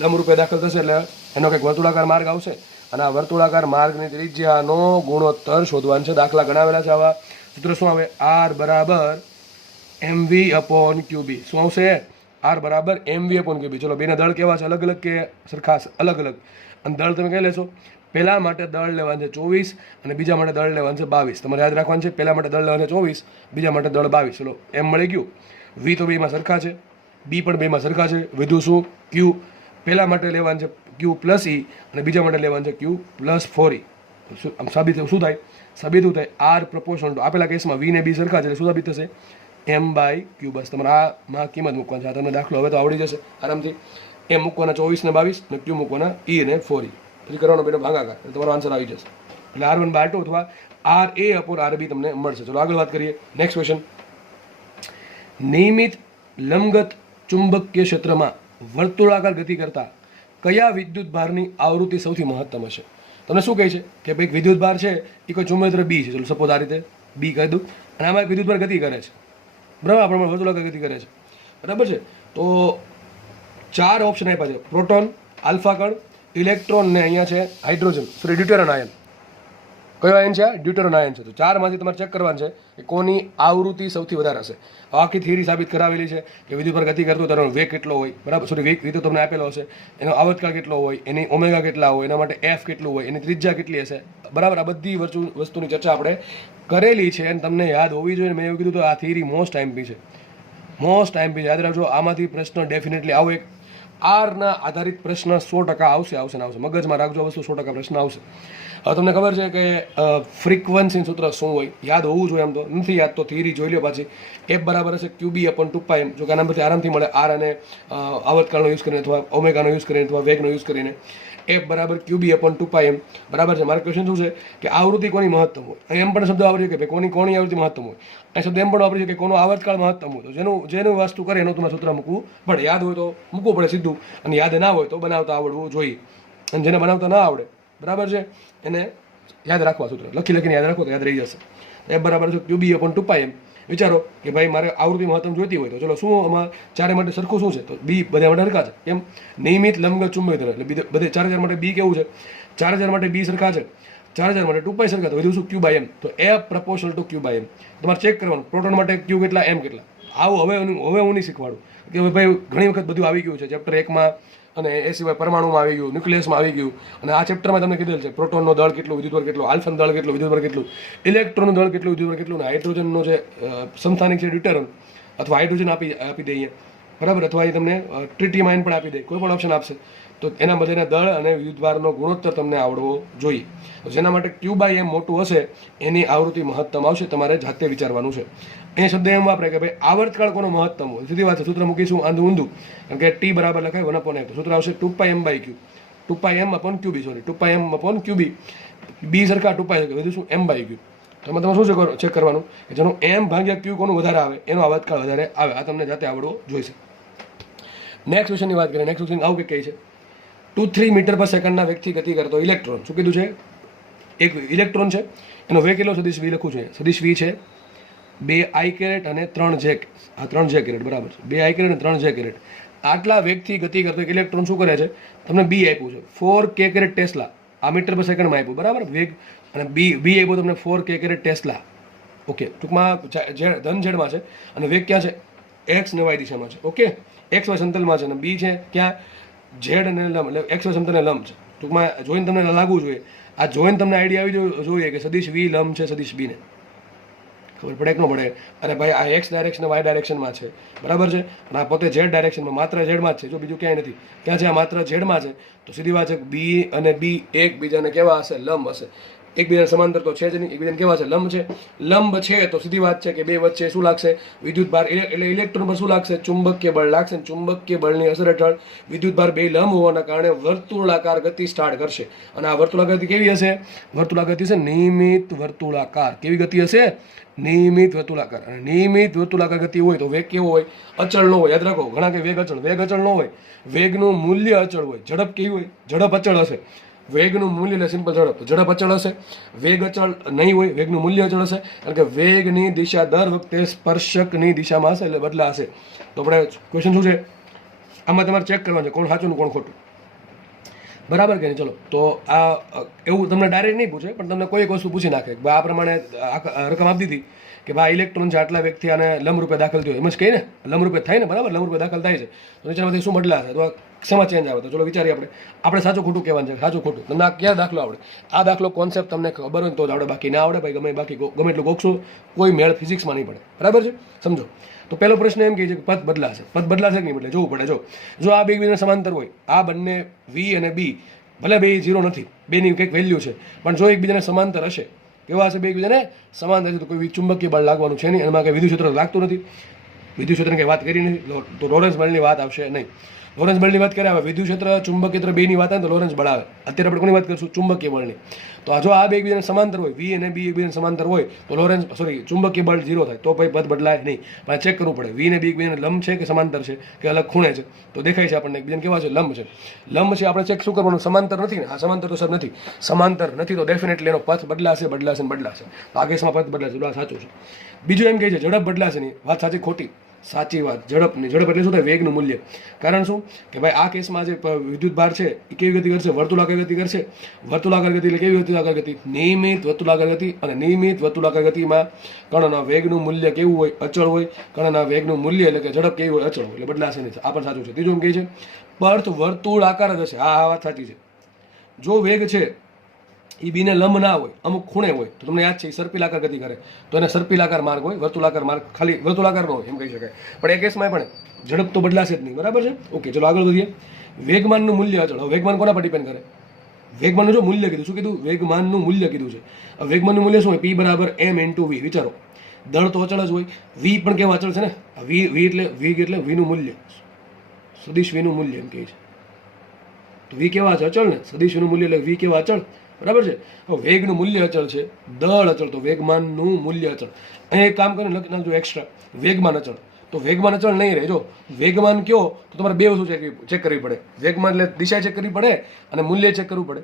લંબરૂપે દાખલ થશે એટલે એનો કંઈક વર્તુળાકાર માર્ગ આવશે, અને આ વર્તુળાકાર માર્ગની ત્રિજ્યાનો ગુણોત્તર શોધવાનો છે. દાખલા ગણાવેલા છે આવા. સૂત્ર શું આવે? આર બરાબર એમવી અપોન ક્યુબી. શું આવશે? આર બરાબર એમવી અપોન ક્યુબી. ચલો, બેના દળ કેવા છે? અલગ અલગ કે સરખા? અલગ અલગ. અને દળ તમે કઈ લેશો? પહેલા માટે દળ લેવાનું છે 24 અને બીજા માટે દળ લેવાનું છે 22. તમારે યાદ રાખવાનું છે, પહેલા માટે દળ લેવાનું છે 24, બીજા માટે દળ 22. ચલો, એમ મળી ગયું. વી તો બેમાં સરખા છે, બી પણ બેમાં સરખા છે. વધુ શું? ક્યુ. પહેલા માટે લેવાનું છે ક્યુ પ્લસ ઈ અને બીજા માટે લેવાનું છે ક્યુ પ્લસ 4 ઈ. આમ સાબિત શું થાય? સાબિત શું થાય? આર પ્રપોર્શનલ ટુ આપેલા કેસમાં વી ને બી સરખા છે એટલે શું સાબિત થશે? એમ બાય ક્યુ. બસ તમારે આમાં કિંમત મૂકવાની છે. આ તમને દાખલો હવે તો આવડી જશે આરામથી. એમ મૂકવાના 24 ને 22 અને ક્યુ મૂકવાના ઈ અને 4 ઈ. પછી કરવાનો બેનો ભાગાકાર એટલે તમારો આન્સર આવી જશે. એટલે R1/2 અથવા આર એ અપોન આર બી તમને મળશે. ચલો આગળ વાત કરીએ. Next question. નિયમિત લંબગત ચુંબકીય ક્ષેત્રમાં વર્તુળાકાર ગતિ કરતા કયા વિદ્યુત ભારની આવૃત્તિ સૌથી મહત્તમ હશે? તમને શું કહે છે કે ભાઈ વિદ્યુત ભાર છે એ કોઈ ચુંબકીય બી છે. ચલો સપોઝ આ રીતે બી કહી દઉં અને આમાં એક વિદ્યુત ભાર ગતિ કરે છે, બરાબર? આપણે વર્તુળાકાર ગતિ કરે છે, બરાબર છે? તો 4 ઓપ્શન આપ્યા છે: પ્રોટોન, આલ્ફા કણ, ઇલેક્ટ્રોન ને અહીંયા છે હાઇડ્રોજન, સોરી ડ્યુટેરન આયન. કયો આયન છે? ડ્યુટેરન આયન છે. તો 4માંથી તમારે ચેક કરવાનું છે કે કોની આવૃત્તિ સૌથી વધારે હશે. આખી થિયરી સાબિત કરાવેલી છે કે વિદ્યુત પર ગતિ કરતો તેનો વેગ કેટલો હોય, બરાબર? સોરી વેગ તો તમને આપેલો હશે, એનો આવર્તકાળ કેટલો હોય, એની ઓમેગા કેટલા હોય, એના માટે એફ કેટલું હોય, એની ત્રિજ્યા કેટલી હશે, બરાબર? આ બધી વસ્તુની ચર્ચા આપણે કરેલી છે અને તમને યાદ હોવી જોઈએ. મેં એવું કીધું તો આ થિયરી મોસ્ટ આઈએમપી છે, મોસ્ટ આઈએમપી. યાદ રાખજો, આમાંથી પ્રશ્ન ડેફિનેટલી આવો એક આરના આધારિત પ્રશ્ન 100% આવશે. મગજમાં રાખજો વસ્તુ, 100% પ્રશ્ન આવશે. હવે તમને ખબર છે કે ફ્રીક્વન્સી સૂત્ર શું હોય? યાદ હોવું જોઈએ. આમ તો નથી યાદ તો થિયરી જોઈ લો પાછી. એફ બરાબર હશે ક્યુબી અપોન 2πm. જો કે આના પરથી આરામથી મળે. આર અને આવર્તકાળનો યુઝ કરીને અથવા ઓમેગાનો યુઝ કરીને અથવા વેગનો યુઝ કરીને એફ બરાબર ક્યુબી અપોન 2πm, બરાબર છે? મારો ક્વેશ્ચન શું છે કે આવૃત્તિ કોની મહત્તમ હોય? અહીં એમ પણ શબ્દ વાપર્યો કે ભાઈ કોની આવૃત્તિ મહત્તમ હોય. અહીં શબ્દ એમ પણ વાપર્યો કે કોનો આવર્તકાળ મહત્તમ હોય. તો જેનું વસ્તુ કરે એનું તમારે સૂત્ર મૂકવું પડે. યાદ હોય તો મૂકવું પડે સીધું, અને યાદ ના હોય તો બનાવતા આવડવું જોઈએ. અને જેને બનાવતા ના આવડે, બરાબર છે, એને યાદ રાખવા સૂત્ર લખીને યાદ રાખો તો યાદ રહી જશે. એફ બરાબર છે ક્યુબી અપોન 2πm. વિચારો કે ભાઈ મારે આવૃત્તિ મહત્તમ જોઈતી હોય તો ચલો શું આમાં ચારે માટે સરખું શું છે? તો બી બધા માટે સરખા છે. કેમ? નિયમિત લંબગત ચુંબકીય એટલે બધે 4000 માટે બી કેવું છે? 4000 માટે બી સરખા છે, 4000 માટે 2π સરખા. તો વધુ શું? Q by m. તો F proportional to q by m. તમારે ચેક કરવાનું પ્રોટોન માટે ક્યુ કેટલા, એમ કેટલા. આવું હવે હું નહીં શીખવાડું કે ભાઈ ઘણી વખત બધું આવી ગયું છે ચેપ્ટર 1માં, અને એ સિવાય પરમાણુમાં આવી ગયું, ન્યુક્લિયસમાં આવી ગયું, અને આ ચેપ્ટરમાં તમને કીધેલ છે પ્રોટોનનો દળ કેટલું, વિદ્યુતભાર કેટલો, આલ્ફાનો દળ કેટલો, વિદ્યુતભાર કેટલું, ઇલેક્ટ્રોનનું દળ કેટલું, વિદ્યુતભાર કેટલું, અને હાઇડ્રોજનનો જે સમસ્થાનિક છે ડ્યુટેરન અથવા હાઇડ્રોજન આપી દઈએ, બરાબર? અથવા એ તમને ટ્રિટિયમ આયન પણ આપી દે, કોઈ પણ ઓપ્શન આપશે. તો એના બધાના દળ અને વિદ્યુતભારનો ગુણોત્તર તમને આવડવો જોઈએ. જેના માટે ક્યુ બાય એમ મોટું હશે એની આવૃત્તિ મહત્તમ આવશે. તમારે જાતે વિચારવાનું છે. એ શબ્દ એમ વાપરે કે ભાઈ આવર્તકાળ કોનો મહત્તમ હોય? સીધી વાત છે. સૂત્ર મૂકીશું આંધું ઊંધું, કારણ કે ટી બરાબર લખાય 1/8. સૂત્ર આવશે 2πm by Q, 2πm upon Q B, sorry 2πm upon Q B. B સરખા 2π સરખા, વધુ શું? M by Q. તો એમાં તમે શું ચેક કરવાનું કે જેનું એમ ભાગ્યા ક્યુ કોનું વધારે આવે એનો આવર્તકાળ વધારે આવે. આ તમને જાતે આવડવો જોઈશે. નેક્સ્ટ ક્વેશ્ચનની વાત કરીએ. નેક્સ્ટ ક્વેશ્ચન આવું કે કહે છે 2-3 મીટર પર સેકન્ડના વેગથી ગતિ કરતો ઇલેક્ટ્રોન. શું કીધું છે? એક ઇલેક્ટ્રોન છે, એનો વેગ કેટલો? સદિશ વી લખું છું. સદિશ વી છે 2 આઈ કેરેટ અને 3 જે. આ 3 જે કેરેટ, બરાબર છે? 2 આઈ કેરેટ અને 3 જે કેરેટ. આટલા વેગથી ગતિ કરતો એક ઇલેક્ટ્રોન શું કરે છે? તમને બી આપ્યું છે 4 કે કેરેટ ટેસ્લા. આ મીટર પર સેકન્ડમાં આપ્યું, બરાબર? વેગ અને બી આપ્યું તમને 4 કે કેરેટ ટેસ્લા. ઓકે, ટૂંકમાં ધન ઝેડમાં છે અને વેગ ક્યાં છે? એક્સ અને વાય દિશામાં છે. ઓકે, એક્સ વાય સમતલમાં છે અને બી છે ક્યાં? ઝેડ અને લંબ, એટલે એક્સ વાય સમતલને લંબ છે. ટૂંકમાં જોઈને તમને લાગવું જોઈએ, આ જોઈને તમને આઈડિયા આવી જોઈએ કે સદિશ વી લંબ છે સદિશ બીને. ખબર પડે કે ન પડે? અરે ભાઈ આ એક્સ ડાયરેક્શન વાય ડાયરેક્શનમાં છે, બરાબર છે? અને આ પોતે ઝેડ ડાયરેક્શનમાં, માત્ર ઝેડમાં જ છે, જો બીજું ક્યાંય નથી. ક્યાં છે? આ માત્ર ઝેડમાં છે. તો સીધી વાત છે બી અને બી એકબીજાને કેવા હશે? લંબ હશે. એકબીજાને સમાંતર તો છે જ નહીં, એકબીજાને કેવા છે? લંબ છે. લંબ છે તો સીધી વાત છે કે બે વચ્ચે શું લાગશે? વિદ્યુત ભાર. એટલે ઇલેક્ટ્રોન પર શું લાગશે? ચુંબકીય બળ લાગશે. ચુંબકીય બળની અસર હેઠળ વિદ્યુત ભાર બે લંબ હોવાના કારણે વર્તુળાકાર ગતિ સ્ટાર્ટ કરશે. અને આ વર્તુળાકાર ગતિ કેવી હશે? વર્તુળાકાર ગતિ છે નિયમિત વર્તુળાકાર. કેવી ગતિ હશે? નિયમિત વર્તુળાકાર. અને નિયમિત વર્તુળાકાર ગતિ હોય તો વેગ કેવો હોય? અચળ ન હોય. યાદ રાખો, ઘણા કે વેગ અચળ ન હોય. વેગનું મૂલ્ય અચળ હોય. ઝડપ કેવી હોય? ઝડપ અચળ હશે. વેગનું મૂલ્ય એટલે સિમ્પલ ઝડપ અચળ હશે. વેગ અચળ નહીં હોય, વેગનું મૂલ્ય અચળ હશે, કારણ કે વેગની દિશા દર વખતે સ્પર્શકની દિશામાં હશે એટલે બદલાશે. તો આપણે ક્વેશ્ચન શું છે આમાં તમારે ચેક કરવાનું છે કોણ સાચું ને કોણ ખોટું. બરાબર કે નહીં? ચલો, તો આ એવું તમને ડાયરેક્ટ નહીં પૂછે, પણ તમને કોઈ એક વસ્તુ પૂછી નાખે કે ભાઈ આ પ્રમાણે રકમ આપી દીધી કે ભાઈ ઇલેક્ટ્રોન છે આટલા વેગથી અને લંબરૂપે દાખલ થયો, એમ જ કહીએ ને, લંબરૂપે થાય ને, બરાબર, લંબરૂપે દાખલ થાય છે, તો વિચારમાંથી શું બદલાશે, તો શેમાં ચેન્જ આવે? તો ચલો વિચારીએ આપણે સાચું ખોટું કહેવાનું છે, સાચું ખોટું. તમને આ ક્યાં દાખલો આવડે? આ દાખલો કોન્સેપ્ટ તમને ખબર હોય તો જ આવડે, બાકી ના આવડે ભાઈ ગમે એટલું ગોખશું, કોઈ મેળ ફિઝિક્સમાં નહીં પડે, બરાબર છે? સમજો. તો પહેલો પ્રશ્ન એમ કહે છે કે પદ બદલાશે કે નહીં બદલે, જોવું પડે. જો આ બે એકબીજાને સમાંતર હોય, આ બંને વી અને બી, ભલે બે 0 નથી, બેની કંઈક વેલ્યુ છે, પણ જો એકબીજાને સમાંતર હશે, કેવા હશે બે એકબીજાને સમાંતર છે, તો કોઈ ચુંબકીય બળ લાગવાનું છે નહીં, એમાં કંઈ વિદ્યુત ક્ષેત્ર લાગતું નથી, વિદ્યુત ક્ષેત્રની કંઈ વાત કરી નથી, તો લોરેન્સ બળની વાત આવશે નહીં. લોરેન્સ બળની વાત કરે, આવે વિદ્યુત ક્ષેત્ર ચુંબકીય ક્ષેત્ર બેની વાત આવે તો લોરેન્સ બળ આવે. અત્યારે આપણે કોની વાત કરીશું? ચુંબકીય બળની. તો જો આ બે એકબીજાને સમાંતર હોય, વી અને બી એકબીજાને સમાંતર હોય, તો ચુંબકીય બળ 0 થાય, તો ભાઈ પદ બદલાય નહીં. પણ ચેક કરવું પડે, વી અને બી એકબીજાને લંબ છે કે સમાંતર છે કે અલગ ખૂણે છે, તો દેખાય છે આપણને એકબીજાને કેવા છે? લંબ છે. લંબ છે, આપણે ચેક શું કરવાનું? સમાંતર નથી ને? આ સમાંતર તો સર નથી, સમાંતર નથી, તો ડેફિનેટલી એનો પથ બદલાશે. તો આ કેસમાં પથ બદલાશે, આ સાચું છે. બીજું એમ કહે છે ઝડપ બદલાશે નહીં. વાત સાચી ખોટી? સાચી વાત. ઝડપ એટલે શું થાય? વેગનું મૂલ્ય. કારણ શું કે ભાઈ આ કેસમાં જે વિદ્યુત ભાર છે એ કેવી ગતિ કરશે? વર્તુળાકાર ગતિ કરશે. વર્તુળાકાર ગતિ એટલે કેવી વર્તુળાકાર ગતિ? નિયમિત વર્તુળાકાર ગતિ. અને નિયમિત વર્તુળાકાર ગતિમાં કણના વેગનું મૂલ્ય કેવું હોય? અચળ હોય. કણના વેગનું મૂલ્ય એટલે કે ઝડપ કેવી હોય? અચળ હોય, એટલે બદલાશે નહીં. આ પણ સાચું છે. ત્રીજું એમ કહે છે પર્થ વર્તુળાકાર જ હશે. આ વાત સાચી છે. જો વેગ છે એ બીને લંબ ના હોય, અમુક ખૂણે હોય, તો તમને યાદ છે સર્પિલાકાર ગતિ કરે, તો એને સર્પિલાકાર માર્ગ હોય, વર્તુળાકાર માર્ગ ખાલી વર્તુળાકાર ન હોય એમ કહી શકાય. પણ એ કેસમાં પણ ઝડપ તો બદલાશે જ નહીં, બરાબર છે? ઓકે, ચલો આગળ વધીએ. વેગમાનનું મૂલ્ય અચળ. હવે વેગમાન કોના પર ડિપેન્ડ કરે? વેગમાનનું જો મૂલ્ય કીધું, શું કીધું? વેગમાનનું મૂલ્ય કીધું છે. હવે વેગમાનનું મૂલ્ય શું હોય? P બરાબર m/v. વિચારો, દળ તો અચળ જ હોય, v પણ કેવા અચળ છે ને? v એટલે v નું મૂલ્ય, સદિશ v નું મૂલ્ય એમ કહે છે. તો v કેવા છે? અચળ ને? સદિશ v નું મૂલ્ય એટલે v કેવા? અચળ, બરાબર છે? વેગનું મૂલ્ય અચળ છે, દળ અચળ, તો વેગમાનનું મૂલ્ય અચળ. અહીં એક કામ કરીને લખી નાખજો એક્સ્ટ્રા, વેગમાન અચળ. તો વેગમાન અચળ નહીં રહે. જો વેગમાન કયો, તો તમારે બે વસ્તુ ચેક કરવી પડે. વેગમાન એટલે દિશા ચેક કરવી પડે અને મૂલ્ય ચેક કરવું પડે.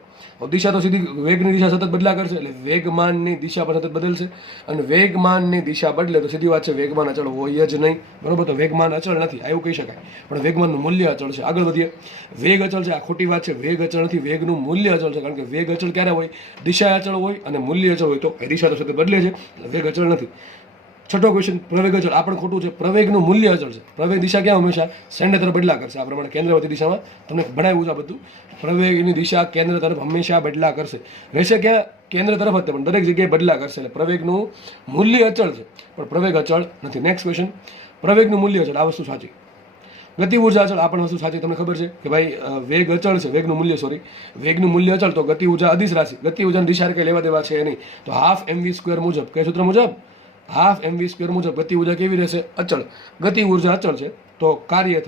દિશા તો સીધી, વેગની દિશા સતત બદલા કરશે, એટલે વેગમાનની દિશા પણ સતત બદલશે, અને વેગમાનની દિશા બદલે તો સીધી વાત છે વેગમાન અચળ હોય જ નહીં, બરોબર? તો વેગમાન અચળ નથી, આ એવું કહી શકાય. પણ વેગમાનનું મૂલ્ય અચળ છે. આગળ વધીએ. વેગ અચળ છે, આ ખોટી વાત છે. વેગ અચળ નથી, વેગનું મૂલ્ય અચળ છે. કારણ કે વેગ અચળ ક્યારે હોય? દિશા અચળ હોય અને મૂલ્ય અચળ હોય, તો એ દિશા તો સતત બદલે છે, વેગ અચળ નથી. છઠ્ઠો ક્વેશ્ચન, પ્રવેગ અચળ. આ પણ ખોટું છે. પ્રવેગનું મૂલ્ય અચળ છે. પ્રવેગ દિશા ક્યાં હંમેશા કેન્દ્ર તરફ બદલા કરશે. આ પ્રમાણે કેન્દ્રવર્તી દિશામાં તમને ભણાવ્યું છે આ બધું. પ્રવેગની દિશા કેન્દ્ર તરફ હંમેશા બદલા કરશે. રહેશે ક્યાં? કેન્દ્ર તરફ જ, પણ દરેક જગ્યાએ બદલા કરશે. એટલે પ્રવેગનું મૂલ્ય અચળ છે, પણ પ્રવેગ અચળ નથી. નેક્સ્ટ ક્વેશ્ચન, પ્રવેગનું મૂલ્ય અચળ. આ વસ્તુ સાચી. ગતિ ઉર્જા અચળ. આ પણ વસ્તુ સાચી. તમને ખબર છે કે ભાઈ વેગ અચળ છે, વેગનું મૂલ્ય અચળ, તો ગતિ ઉર્જા અદિશ રાશિ. ગતિ ઉર્જાની દિશા કઈ લેવા દેવા છે નહીં. તો હાફ mv² મુજબ, કયા સૂત્ર મુજબ? હાફ mv² મુજબ ગતિ ઉર્જા કેવી રહેશે? અચળ. ગતિ ઉર્જા અચળ છે, તો કાર્ય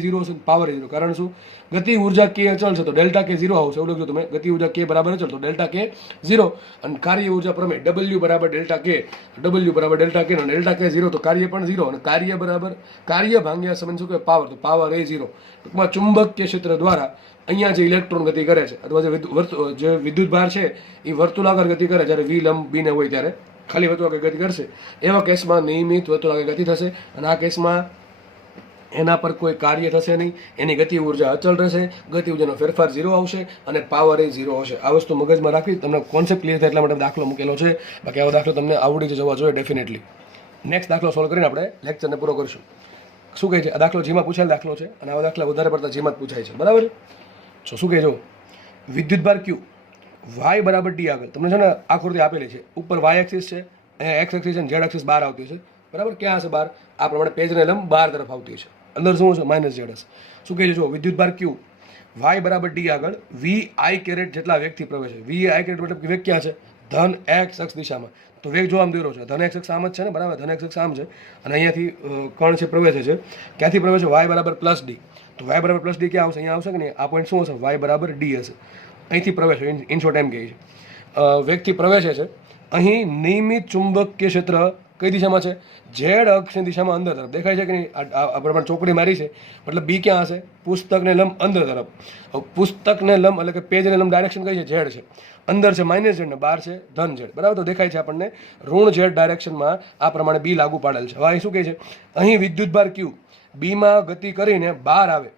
0 હશે, પાવર 0. કારણ શું? ગતિ ઉર્જા k અચળ છે, તો ડેલ્ટા k 0 આવશે. એવું લખજો તમે. ગતિ ઉર્જા k બરાબર અચળ, તો ડેલ્ટા k 0. અને કાર્ય ઉર્જા પ્રમેય w બરાબર ડેલ્ટા k, અને ડેલ્ટા k 0, તો કાર્ય પણ 0, અને કાર્ય ભાંગ્યા સમય શું કહેવાય? પાવર, તો પાવર એ 0. ટૂંકમાં ચુંબકીય ક્ષેત્ર દ્વારા અહીંયા જે ઇલેક્ટ્રોન ગતિ કરે છે, અથવા જે વિદ્યુત ભાર છે એ વર્તુળાકાર ગતિ કરે, જ્યારે v લંબ b ને હોય ત્યારે ખાલી વર્તુળાકાર ગતિ કરશે. એવા કેસમાં નિયમિત વર્તુળાકાર ગતિ થશે, અને આ કેસમાં એના પર કોઈ કાર્ય થશે નહીં, એની ગતિ ઉર્જા અચળ રહેશે, ગતિ ઉર્જાનો ફેરફાર 0 આવશે, અને પાવર એ 0 હશે. આ વસ્તુ મગજમાં રાખવી, તમને કોન્સેપ્ટ ક્લિયર થાય એટલા માટે દાખલો મૂકેલો છે. બાકી આવો દાખલો તમને આવડી જવા જોઈએ ડેફિનેટલી. નેક્સ્ટ દાખલો સોલ્વ કરીને આપણે લેક્ચરને પૂરો કરીશું. શું કહે છે? આ દાખલો જીમાં પૂછાયેલ દાખલો છે, અને આવા દાખલા વધારે પડતા જીમાં જ પૂછાય છે, બરાબર? શું કહે જો વિદ્યુત ભાર Q y બરાબર d આગળ તમને છે ને આકૃતિ આપેલી છે. ઉપર y એક્સિસ છે, એક્સ એક્સિસ અને ઝેડ એક્સિસ બહાર આવતી છે, બરાબર? ક્યાં હશે બહાર? આ પ્રમાણે પેજને લંબ બહાર તરફ આવતી છે. અંદર શું છે? માઇનસ ઝેડ હશે. શું કહે છે? જો વિદ્યુત ભાર Q y બરાબર d આગળ v i કેરેટ જેટલા વેગથી પ્રવેશે. v i કેરેટ મતલબ કે વેગ ક્યાં છે? ધન x અક્ષ દિશામાં. તો વેગ જો આમ દોરો છે, ધન x અક્ષ આમ જ છે ને, બરાબર? ધન x અક્ષ આમ છે, અને અહીંયાથી કણ છે પ્રવેશે છે. ક્યાંથી પ્રવેશે? y બરાબર +d. તો y બરાબર +d ક્યાં આવશે? અહીંયા આવશે કે નહીં? આ પોઈન્ટ શું હશે? y બરાબર d હશે. અહીંથી પ્રવેશે, ઇન શોર્ટ એમ કહે છે વેગથી પ્રવેશે છે. અહીં નિયમિત ચુંબકીય ક્ષેત્ર કઈ દિશામાં છે? ઝેડ અક્ષની દિશામાં અંદર તરફ. દેખાય છે કે નહીં? આ પ્રમાણે ચોકડી મારી છે, મતલબ બી ક્યાં હશે? પુસ્તકને લંબ અંદર તરફ. પુસ્તકને લંબ એટલે કે પેજને લંબ ડાયરેક્શન કઈ છે? ઝેડ છે. અંદર છે માઇનસ ઝેડ ને બહાર છે ધન ઝેડ, બરાબર? તો દેખાય છે આપણને ઋણ ઝેડ ડાયરેક્શનમાં આ પ્રમાણે બી લાગુ પાડેલ છે. હવે અહીં શું કહે છે? અહીં વિદ્યુત ભાર Q બીમાં ગતિ કરીને બહાર આવે,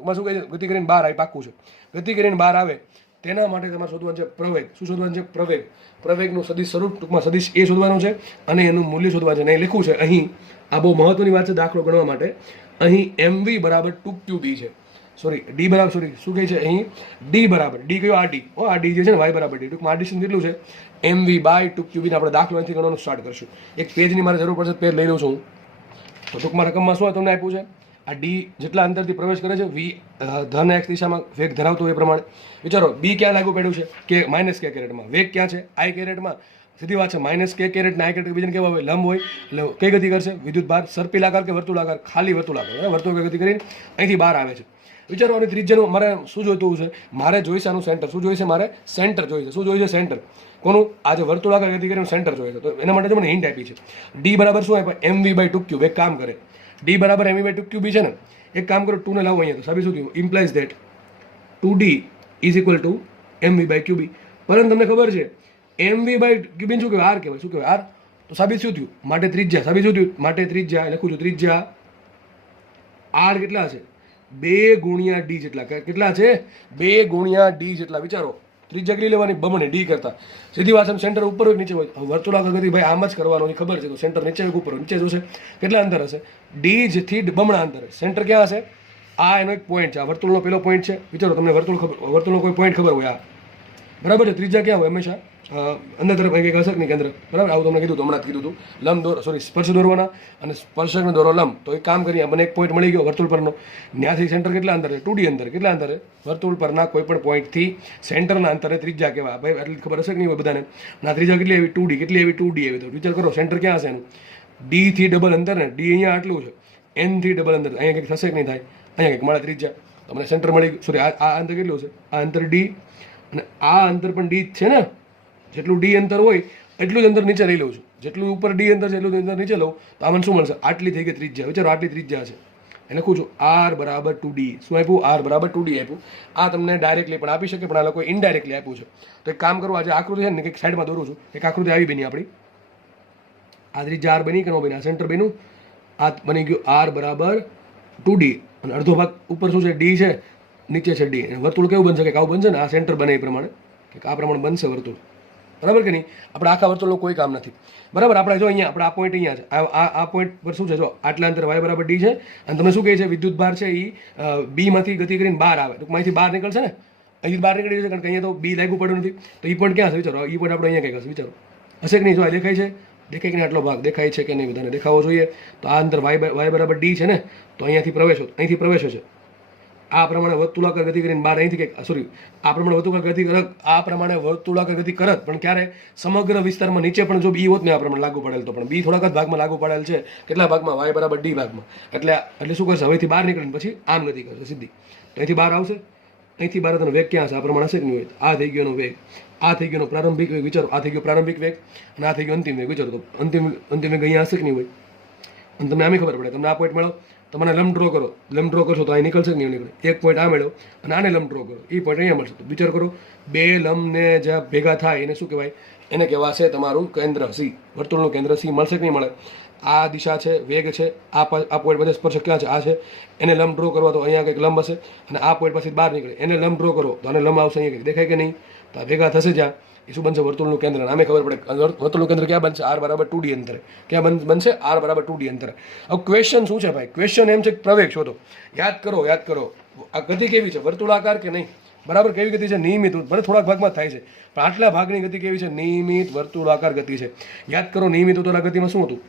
ટૂંકમાં શું કહે છે, ગતિ કરીને બહાર આવી પાક્કું છે. ગતિ કરીને બહાર આવે તેના માટે તમારે શોધવાનું છે પ્રવેગ. શું શોધવાનું છે? પ્રવેગ. પ્રવેગનું સદિશ સ્વરૂપ, ટૂંકમાં સદિશ એ શોધવાનું છે અને એનું મૂલ્ય શોધવાનું છે. અને એ લખ્યું છે અહીં, આ બહુ મહત્વની વાત છે દાખલો ગણવા માટે. અહીં mv બરાબર 2qb છે. સોરી ડી બરાબર, સોરી શું કહે છે અહીં, ડી બરાબર, ડી કયો? આ ડી, આ ડી જે છે ને વાય બરાબર ડી. ટૂંકમાં આ ડિસ્ટન્સ કેટલું છે? mv/2qb. આપણે દાખલો અહીંથી ગણવાનું સ્ટાર્ટ કરશું. એક પેજની મારે જરૂર પડશે, પેજ લઈ લઉં છું હું. તો ટૂંકમાં રકમમાં શું તમને આપ્યું છે? આ ડી જેટલા અંતરથી પ્રવેશ કરે છે, વી ધન એક્સ દિશામાં વેગ ધરાવતો એ પ્રમાણે. વિચારો બી ક્યાં લાગુ પડ્યું છે? કે માઇનસ કે કેરેટમાં. વેગ ક્યાં છે? આઈ કેરેટમાં. સીધી વાત છે, માઇનસ કે કેરેટ ને આઈ કેરેટ બીજાને કેવા હોય? લંબ હોય. એટલે કઈ ગતિ કરશે વિદ્યુત ભાર? સર્પિલાકાર કે વર્તુળાકાર? ખાલી વર્તુળાકાર. વર્તુળાકાર ગતિ કરીને અહીંથી બહાર આવે છે. વિચારો આની ત્રિજ્યાનું મારે શું જોઈતું છે? મારે જોઈશે આનું સેન્ટર. શું જોઈશે મારે? સેન્ટર જોઈશે. શું જોઈશે? સેન્ટર. કોનું? આજે વર્તુળાકાર ગતિ કરીને સેન્ટર જોઈએ. તો એના માટે મને હિન્ટ આપી છે. ડી બરાબર શું આપ્યા? mv/2qb. એક કામ કરે, ડી બરાબર mv/2qb છે ને, એક કામ કરો, 2 ને લાવો અહીંયા. તો સાબિત શું થયું? Implies that 2d is equal two mv/qb. પરંતુ તમને ખબર છે mv/qb શું કહેવાય? આર કહેવાય. શું કહેવાય? આર. તો સાબિત શું થયું? માટે ત્રિજ્યા. સાબિત શું થયું? માટે ત્રિજ્યા લખું છું, ત્રિજ્યા આર કેટલા છે? 2 ગુણ્યા ડી જેટલા. કેટલા છે? 2 ગુણ્યા ડી જેટલા. વિચારો ત્રિજ્યા કેટલી લેવાની? બમણે ડી કરતા. સીધી વાત, સેન્ટર ઉપર હોય નીચે હોય? વર્તુળાકાર ગતિ ભાઈ આમ જ કરવાનું ખબર છે. તો સેન્ટર નીચે હોય ઉપર હોય? નીચે જોશે. કેટલા અંતર હશે? ડી થી બમણા અંતર. સેન્ટર ક્યાં હશે? આ એનો એક પોઈન્ટ છે. આ વર્તુળનો પેલો પોઈન્ટ છે. વિચારો તમને વર્તુળનો કોઈ પોઈન્ટ ખબર હોય? આ બરાબર છે. ત્રિજ્યા ક્યાં હોય? હંમેશા અંદર તરફ કંઈક હશે નહીં કેન્દ્ર. બરાબર, આવું તમને કીધું હતું, હમણાં જ કીધું હતું. લંબ દોરો, સોરી સ્પર્શ દોરવાના અને સ્પર્શકનો દોરો લંબ. તો એક કામ કરીએ, મને એક પોઈન્ટ મળી ગયો વર્તુળ પરનો. ત્યાંથી સેન્ટર કેટલા અંતર છે? 2d અંતર. કેટલા અંતરે? વર્તુળ પરના કોઈ પણ પોઈન્ટથી સેન્ટરના અંતરે ત્રિજ્યા કહેવાય. ભાઈ એટલી ખબર હશે કે નહીં હોય બધાને? ના, ત્રિજ્યા કેટલી આવી? 2d. કેટલી આવી? 2d આવી. તો વિચાર કરો સેન્ટર ક્યાં હશે એનું? d થી ડબલ અંતર ને, d અહીંયા આટલું છે, n થી ડબલ અંતર. અહીંયા કંઈક થશે કે નહીં થાય? અહીંયા કંઈક મળે ત્રિજ્યા. તમને સેન્ટર મળી ગયું. સોરી આ અંતર કેટલું છે? આ અંતર d અને આ અંતર પણ d છે ને. જેટલું ડી અંતર હોય એટલું જ અંતર નીચે લઈ લઉં છું. જેટલું ઉપર ડી અંતર છે એટલું અંતર નીચે લઉં તો આમાં શું મળશે? આટલી થઈ ગઈ ત્રિજ્યા. વિચારો આટલી ત્રિજ્યા છે. એ લખું છું આર બરાબર 2d. શું આપ્યું? આર બરાબર 2d આપ્યું. આ તમને ડાયરેક્ટલી પણ આપી શકે, પણ આ લોકો ઇનડાયરેક્ટલી આપ્યું છે. તો એક કામ કરું, આજે આકૃતિ છે ને કંઈક સાઈડમાં દોરું છું. એક આકૃતિ આવી બની આપણી. આ ત્રિજ્યા આર બની કે ન બની? આ સેન્ટર બન્યું. આ બની ગયું આર બરાબર 2d અને અડધો ભાગ ઉપર શું છે? ડી છે, નીચે છે ડી. વર્તુળ કેવું બનશે? કે આવું બનશે ને. આ સેન્ટર બને એ પ્રમાણે, કે આ પ્રમાણે બનશે વર્તુળ. બરાબર કે નહીં? આપણે આખા વર્તુળનું કોઈ કામ નથી. બરાબર, આપણે જો અહીંયા આપણે આ પોઈન્ટ અહીંયા છે, આ પોઈન્ટ પર શું છે? જો આટલા અંતર y બરાબર d છે અને તમે શું કહે છે? વિદ્યુત ભાર છે એ બી માંથી ગતિ કરીને બહાર આવે. ટૂંકમાં અહીંથી બહાર નીકળશે ને. અહીંથી બહાર નીકળી જશે, કારણ કે અહીંયા તો બી લાગુ પડ્યું નથી. તો એ પોઈન્ટ ક્યાં હશે? વિચારો, એ પોઈન્ટ આપણે અહીંયા કંઈક હશે. વિચારો હશે કે નહીં? જો દેખાય છે? દેખાય કે નહીં? આટલો ભાગ દેખાય છે કે નહીં? બધાને દેખાવો જોઈએ. તો આ અંતર y બરાબર d છે ને, તો અહીંયાથી પ્રવેશો છે. આ પ્રમાણે વર્તુળાકાર ગતિ કરીને બહાર અહીંથી કંઈક, સોરી આ પ્રમાણે વર્તુળાકાર ગતિ કરત, આ પ્રમાણે વર્તુળાકાર ગતિ કરત, પણ ક્યારે? સમગ્ર વિસ્તારમાં નીચે પણ જો બી હોત ને આ પ્રમાણે લાગુ પડેલ, તો પણ બી થોડાક જ ભાગમાં લાગુ પડેલ છે. કેટલા ભાગમાં? y બરાબર d ભાગમાં. એટલે શું કરશે? હવેથી બહાર નીકળીને પછી આમ ગતિ કરશે સીધી. તો અહીંથી બહાર આવશે. અહીંથી બહાર તને વેગ ક્યાં હશે? આ પ્રમાણે હશે કે નહીં હોય? આ થઈ ગયો એનો વેગ, આ થઈ ગયો પ્રારંભિક વેગ. વિચારો, આ થઈ ગયો પ્રારંભિક વેગ અને આ થઈ ગયો અંતિમ વેગ. વિચારો તો અંતિમ વેગ અહીંયા હશે કે નહીં હોય? અને તમને આમે ખબર પડે. તમને આ પોઈન્ટ મળો, તમને લંબ ડ્રો કરો. લંબ ડ્રો કરશો તો અહીં નીકળશે કે નહીં નીકળે? એક પોઈન્ટ આ મેળવો અને આને લંબ ડ્રો કરો, એ પોઈન્ટ અહીંયા મળશે. તો વિચાર કરો, બે લંબને જ્યાં ભેગા થાય એને શું કહેવાય? એને કહેવાશે તમારું કેન્દ્ર સી. વર્તુળનું કેન્દ્ર સી. મળશે કે નહીં મળે? આ દિશા છે, વેગ છે, આ પોઈન્ટ બધે સ્પર્શક ક્યાં છે? આ છે. એને લંબ ડ્રો કરવા તો અહીંયા કંઈક લંબ હશે અને આ પોઈન્ટ પાછી બહાર નીકળે. એને લંબ ડ્રો કરો તો આને લંબ આવશે અહીંયા કંઈક. દેખાય કે નહીં? તો આ ભેગા થશે જ્યાં, એ શું બનશે? વર્તુળનું કેન્દ્ર. આમે ખબર પડે વર્તુળનું કેન્દ્ર ક્યાં બનશે? આર બરાબર 2d અંતરે. ક્યાં બનશે? આર બરાબર 2d અંતરે. હવે ક્વેશ્ચન શું છે ભાઈ? ક્વેશ્ચન એમ છે કે પ્રવેગ શોધો. યાદ કરો. આ ગતિ કેવી છે? વર્તુળાકાર કે નહીં? બરાબર, કેવી ગતિ છે? નિયમિત. ભલે થોડાક ભાગમાં થાય છે, પણ આટલા ભાગની ગતિ કેવી છે? નિયમિત વર્તુળાકાર ગતિ છે. યાદ કરો, નિયમિત વર્તુળાકાર ગતિમાં શું હતું?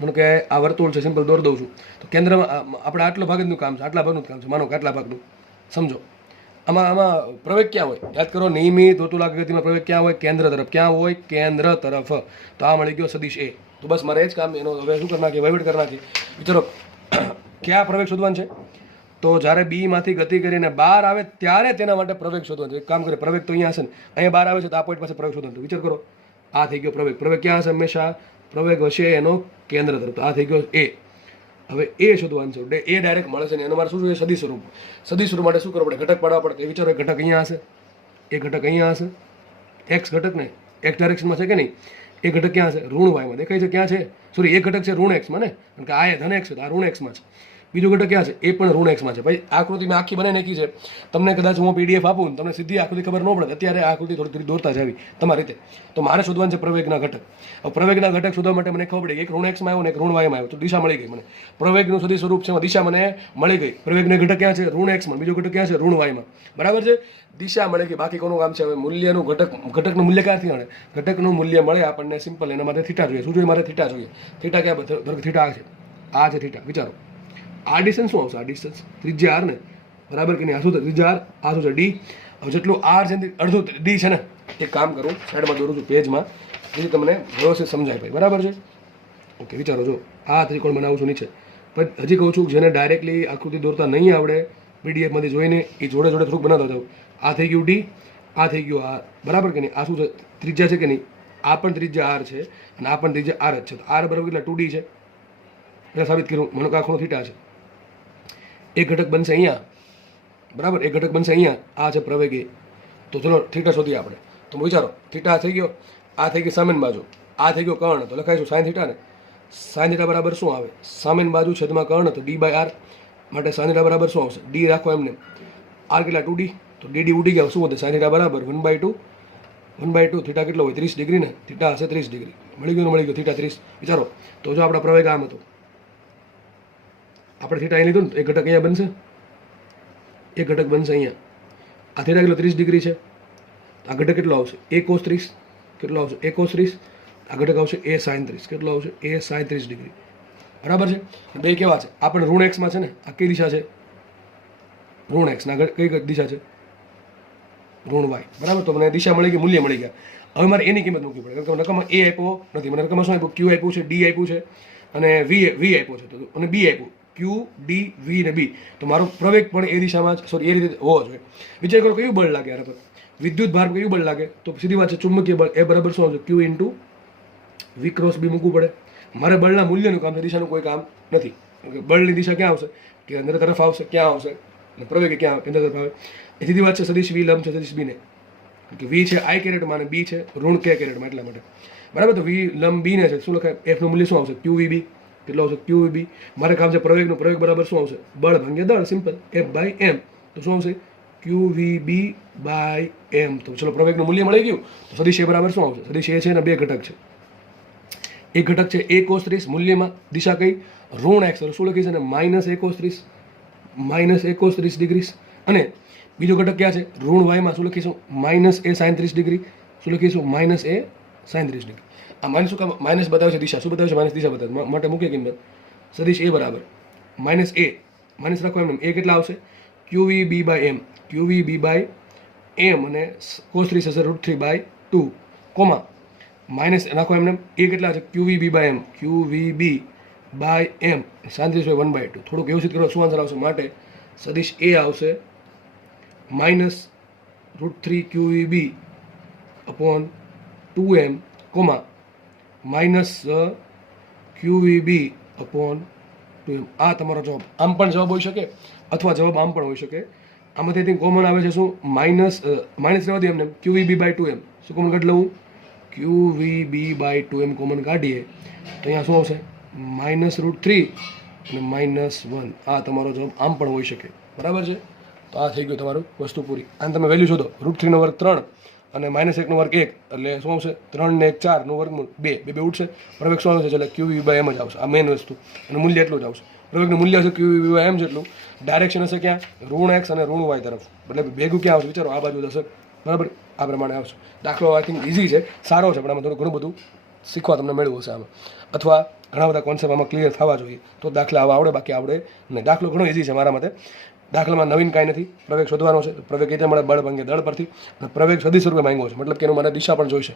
મને કે આ વર્તુળ છે, સિમ્પલ દોર દઉં છું. તો કેન્દ્રમાં આપણે આટલો ભાગનું કામ છે, આટલા ભાગનું કામ છે. માનો કે આટલા ભાગનું સમજો. આમાં પ્રવેગ ક્યાં હોય? યાદ કરો, નિયમિત વર્તુળાકાર ગતિમાં પ્રવેગ ક્યાં હોય? કેન્દ્ર તરફ. ક્યાં હોય? કેન્દ્ર તરફ. તો આ મળી ગયો સદિશ એ. તો બસ મારે એ જ કામ. એનો હવે શું કરી નાખીએ? વહીવટ કરી નાખીએ. વિચારો ક્યાં પ્રવેગ શોધવાનું છે? તો જ્યારે બી માંથી ગતિ કરીને બહાર આવે ત્યારે તેના માટે પ્રવેગ શોધવાનો છે. એક કામ કરે, પ્રવેગ તો અહીંયા હશે ને, અહીંયા બહાર આવે છે તો આ પોઈન્ટ પાસે પ્રવેગ શોધવાનો. વિચાર કરો, આ થઈ ગયો પ્રવેગ. પ્રવેગ ક્યાં હશે? હંમેશા પ્રવેગ હશે એનો કેન્દ્ર તરફ. તો આ થઈ ગયો એ. હવે એ શોધવાનું છે. એ ડાયરેક્ટ મળે છે ને એનો મારે શું જોઈએ? સદિશ સ્વરૂપ. સદિશ સ્વરૂપ માટે શું કરવું પડે? ઘટક પાડવા પડે. વિચારો, એક ઘટક અહીંયા હશે, એક ઘટક અહીંયા હશે. એક્સ ઘટક ને એક્સ ડાયરેક્શનમાં છે કે નહીં? એ ઘટક ક્યાં હશે? ઋણ વાયમાં. દેખાય છે ક્યાં છે? સોરી, એક ઘટક છે ઋણ એક્સમાં ને, કારણ કે આ ધન એક્સ છે, આ ઋણ એક્સમાં છે. બીજો ઘટક ક્યાં છે? એ પણ ઋણ એક્સમાં છે. ભાઈ આકૃતિ મેં આખી બનાવી નાખી છે. તમને કદાચ હું PDF આપું તમને સીધી આકૃતિ ખબર ન પડે. અત્યારે આ આકૃતિ થોડી દોરતા જ આવી તમારી રીતે. તો મારે શોધવાનું છે પ્રવેગના ઘટક. હવે પ્રવેગના ઘટક શોધવા માટે મને ખબર પડી એક ઋણ એક્સમાં આવ્યો ને એક ઋણ વાયમાં આવ્યો. તો દિશા મળી ગઈ મને. પ્રવેગનું સદી સ્વરૂપ છે, દિશા મને મળી ગઈ. પ્રવેગનો ઘટક ક્યાં છે? ઋણ એક્સમાં. બીજો ઘટક ક્યાં છે? ઋણ વાયમાં. બરાબર છે? દિશા મળી ગઈ. બાકી કોનું કામ છે? હવે મૂલ્યનું ઘટકનું મૂલ્ય ક્યાંથી મળે? ઘટકનું મૂલ્ય મળે આપણને સિમ્પલ. એના માટે થીટા જોઈએ. શું જોઈએ મારે? થીટા જોઈએ. થીટા ક્યાં? ધારો કે થીટા છે, આ છે થીટા. વિચારો આ ડિસ્ટન્સ શું આવશે? આ ડિસ્ટન્સ ત્રિજ્યા આર ને, બરાબર કે નહીં? આ શું છે? ત્રિજ્યા આર. આ શું છે? ડી. હવે જેટલું આર છે અડધું ડી છે ને. એક કામ કરું, સાઈડમાં દોરું છું પેજમાં, જેથી તમને વ્યવસ્થિત સમજાય ભાઈ. બરાબર છે? ઓકે, વિચારો. જો આ ત્રિકોણ બનાવું છું નીચે, પણ હજી કહું છું જેને ડાયરેક્ટલી આકૃતિ દોરતા નહીં આવડે પીડીએફમાંથી જોઈને એ જોડે જોડે થોડુંક બનાવતા જાવ. આ થઈ ગયું ડી, આ થઈ ગયું આર. બરાબર કે નહીં? આ શું છે? ત્રિજ્યા છે કે નહીં? આ પણ ત્રિજ્યા આર છે અને આ પણ ત્રિજ્યા આર જ છે. તો આર બરાબર કેટલા? 2D છે. એટલે સાબિત કર્યું. મને આ ખૂણો થીટા છે. એક ઘટક બનશે અહીંયા, બરાબર? એક ઘટક બનશે અહીંયા. આ છે પ્રવેગ એ. તો ચલો થીટા શોધીએ આપણે. તો વિચારો, થીટા થઈ ગયો, આ થઈ ગઈ સામેની બાજુ, આ થઈ ગયો કર્ણ. તો લખાઈશું સાઈન થીટા ને. સાઈન થીટા બરાબર શું આવે? સામેની બાજુ છેદમાં કર્ણ, તો D/R. માટે સાઈન થીટા બરાબર શું આવશે? ડી રાખો એમને. આર કેટલા? 2D. તો ડી ઉડી ગયા. શું વધે? સાઈન થીટા બરાબર 1/2. 1/2. થીટા કેટલો હોય? 30 ડિગ્રી ને. થીટા હશે 30 ડિગ્રી. મળી ગયું થીટા 30. વિચારો. તો જો આપણા પ્રવેગ આમ હતો, આપણે થીટા અહીં લીધું ને, એક ઘટક અહીંયા બનશે, એક ઘટક બનશે અહીંયા. આ થીટા કેટલો? 30 ડિગ્રી છે. આ ઘટક કેટલો આવશે? A cos 30. કેટલો આવશે? A cos 30. આ ઘટક આવશે A sin 30. કેટલો આવશે? A sin 30 degree. બરાબર છે? બે કેવા છે? આ પણ ઋણ એક્સમાં છે ને. આ કઈ દિશા છે? ઋણ એક્સ. ના કઈ દિશા છે? ઋણ વાય. બરાબર? તો મને દિશા મળી ગઈ, મૂલ્ય મળી ગયા. હવે મારે એની કિંમત મૂકવી પડે. કારણ કે રકમમાં A આપ્યો નથી, મને રકમમાં શું આપ્યું? Q આપ્યું છે, D આપ્યું છે અને V આપ્યો છે, અને B આપ્યું. Q, D, V ને B. તો મારો પ્રવેગ પણ એ દિશામાં જ, સોરી, એ રીતે હોવો જોઈએ. વિચાર કરો કયું બળ લાગે આના પર? વિદ્યુત ભાર કયું બળ લાગે? તો સીધી વાત છે ચુંબકીય બળ. એ બરાબર શું આવશે? Q into V cross B મૂકવું પડે. મારે બળના મૂલ્યનું કામ છે, દિશાનું કોઈ કામ નથી. બળની દિશા ક્યાં આવશે? કે અંદર તરફ આવશે. ક્યાં આવશે? અને પ્રવેગ ક્યાં આવે? કેન્દ્ર તરફ આવે. એ સીધી વાત છે. સદિશ V લંબ છે સદિશ B ને. કે V છે I કેરેટમાં અને B છે ઋણ K કેરેટમાં. એટલા માટે બરાબર. તો V લંબ B ને છે શું લખાય? F નું મૂલ્ય શું આવશે? QVB. કેટલો આવશે? QVB. મારે કામ છે પ્રવેગનું. પ્રવેગ બરાબર શું આવશે? બળ ભાગ્યા દળ. સિમ્પલ. F/m. તો શું આવશે? QVB/m. તો ચલો પ્રવેગનું મૂલ્ય મળી ગયું. તો સદિશ A બરાબર શું આવશે? સદિશ A છે ને બે ઘટક છે. એક ઘટક છે A cos 30. મૂલ્યમાં દિશા કઈ? ઋણ એક્સ. શું લખી છે ને? -A cos 30. -A cos 30 degree. અને બીજો ઘટક ક્યાં છે? ઋણ વાયમાં. શું લખીશું? -A sin 30 degree. શું લખીશું? -A sin 30 degree. આ માઇનસ શું કામ? માઇનસ બતાવે છે દિશા. શું બતાવે છે? માઇનસ દિશા બતાવે માટે મૂકે કિંમત. સદિશ A બરાબર -A. માઇનસ રાખો એમ. A કેટલા આવશે? QVB/m. QVB/m અને cos 30 હશે √3/2 કોમા માઇનસ નાખો એમને. A કેટલા છે? QVB/m. QVB/m sin 30 હોય 1/2. થોડુંક વ્યવસ્થિત કરો. શું આન્સર આવશે? માટે સદિશ A આવશે -√3 QVB/2m કોમા -QVB/2m. આ તમારો જવાબ. આમ પણ જવાબ હોઈ શકે અથવા જવાબ આમ પણ હોઈ શકે. આમાંથી કોમન આવે છે શું? માઇનસ રહેવા દે એમને. QVB/2m. શું કોમન કાઢી લઉં? QVB/2m કોમન કાઢીએ તો અહીંયા શું આવશે? -√3 અને -1. આ તમારો જવાબ આમ પણ હોઈ શકે. બરાબર છે? તો આ થઈ ગયું તમારું વસ્તુ પૂરી. આને તમે વેલ્યુ શોધો. √3 નો વર્ગ 3 અને -1 નો વર્ગ 1 એટલે શું આવશે? 3 ને 1 4 નો વર્ગમૂળ 2. બે ઉઠશે. પ્રવેગ શું આવશે? એટલે QVB/m જ આવશે. આ મેઇન વસ્તુ. અને મૂલ્ય એટલું જ આવશે. પ્રવેગનું મૂલ્ય હશે QVB/m જેટલું. ડાયરેક્શન હશે ક્યાં? ઋણ એક્સ અને ઋણ વાય તરફ. એટલે ભેગું ક્યાં આવશે? વિચારો આ બાજુ હશે. બરાબર? આ પ્રમાણે આવશે. દાખલો આઈ થિંક ઇઝી છે, સારો છે, પણ આમાં થોડું ઘણું બધું શીખવા તમને મળ્યું હશે આમાં. અથવા ઘણા બધા કોન્સેપ્ટ આમાં ક્લિયર થવા જોઈએ તો દાખલા આવા આવડે, બાકી આવડે નહીં. દાખલો ઘણો ઇઝી છે મારા મતે. દાખલામાં નવીન કાંઈ નથી. પ્રવેગ શોધવાનો છે. પ્રવેગ એટલે મળે બળ ભાંગે દળ પરથી. અને પ્રવેગ સદિશ રૂપે માંગ્યો છે. મતલબ કે એનું મને દિશા પણ જોઈશે.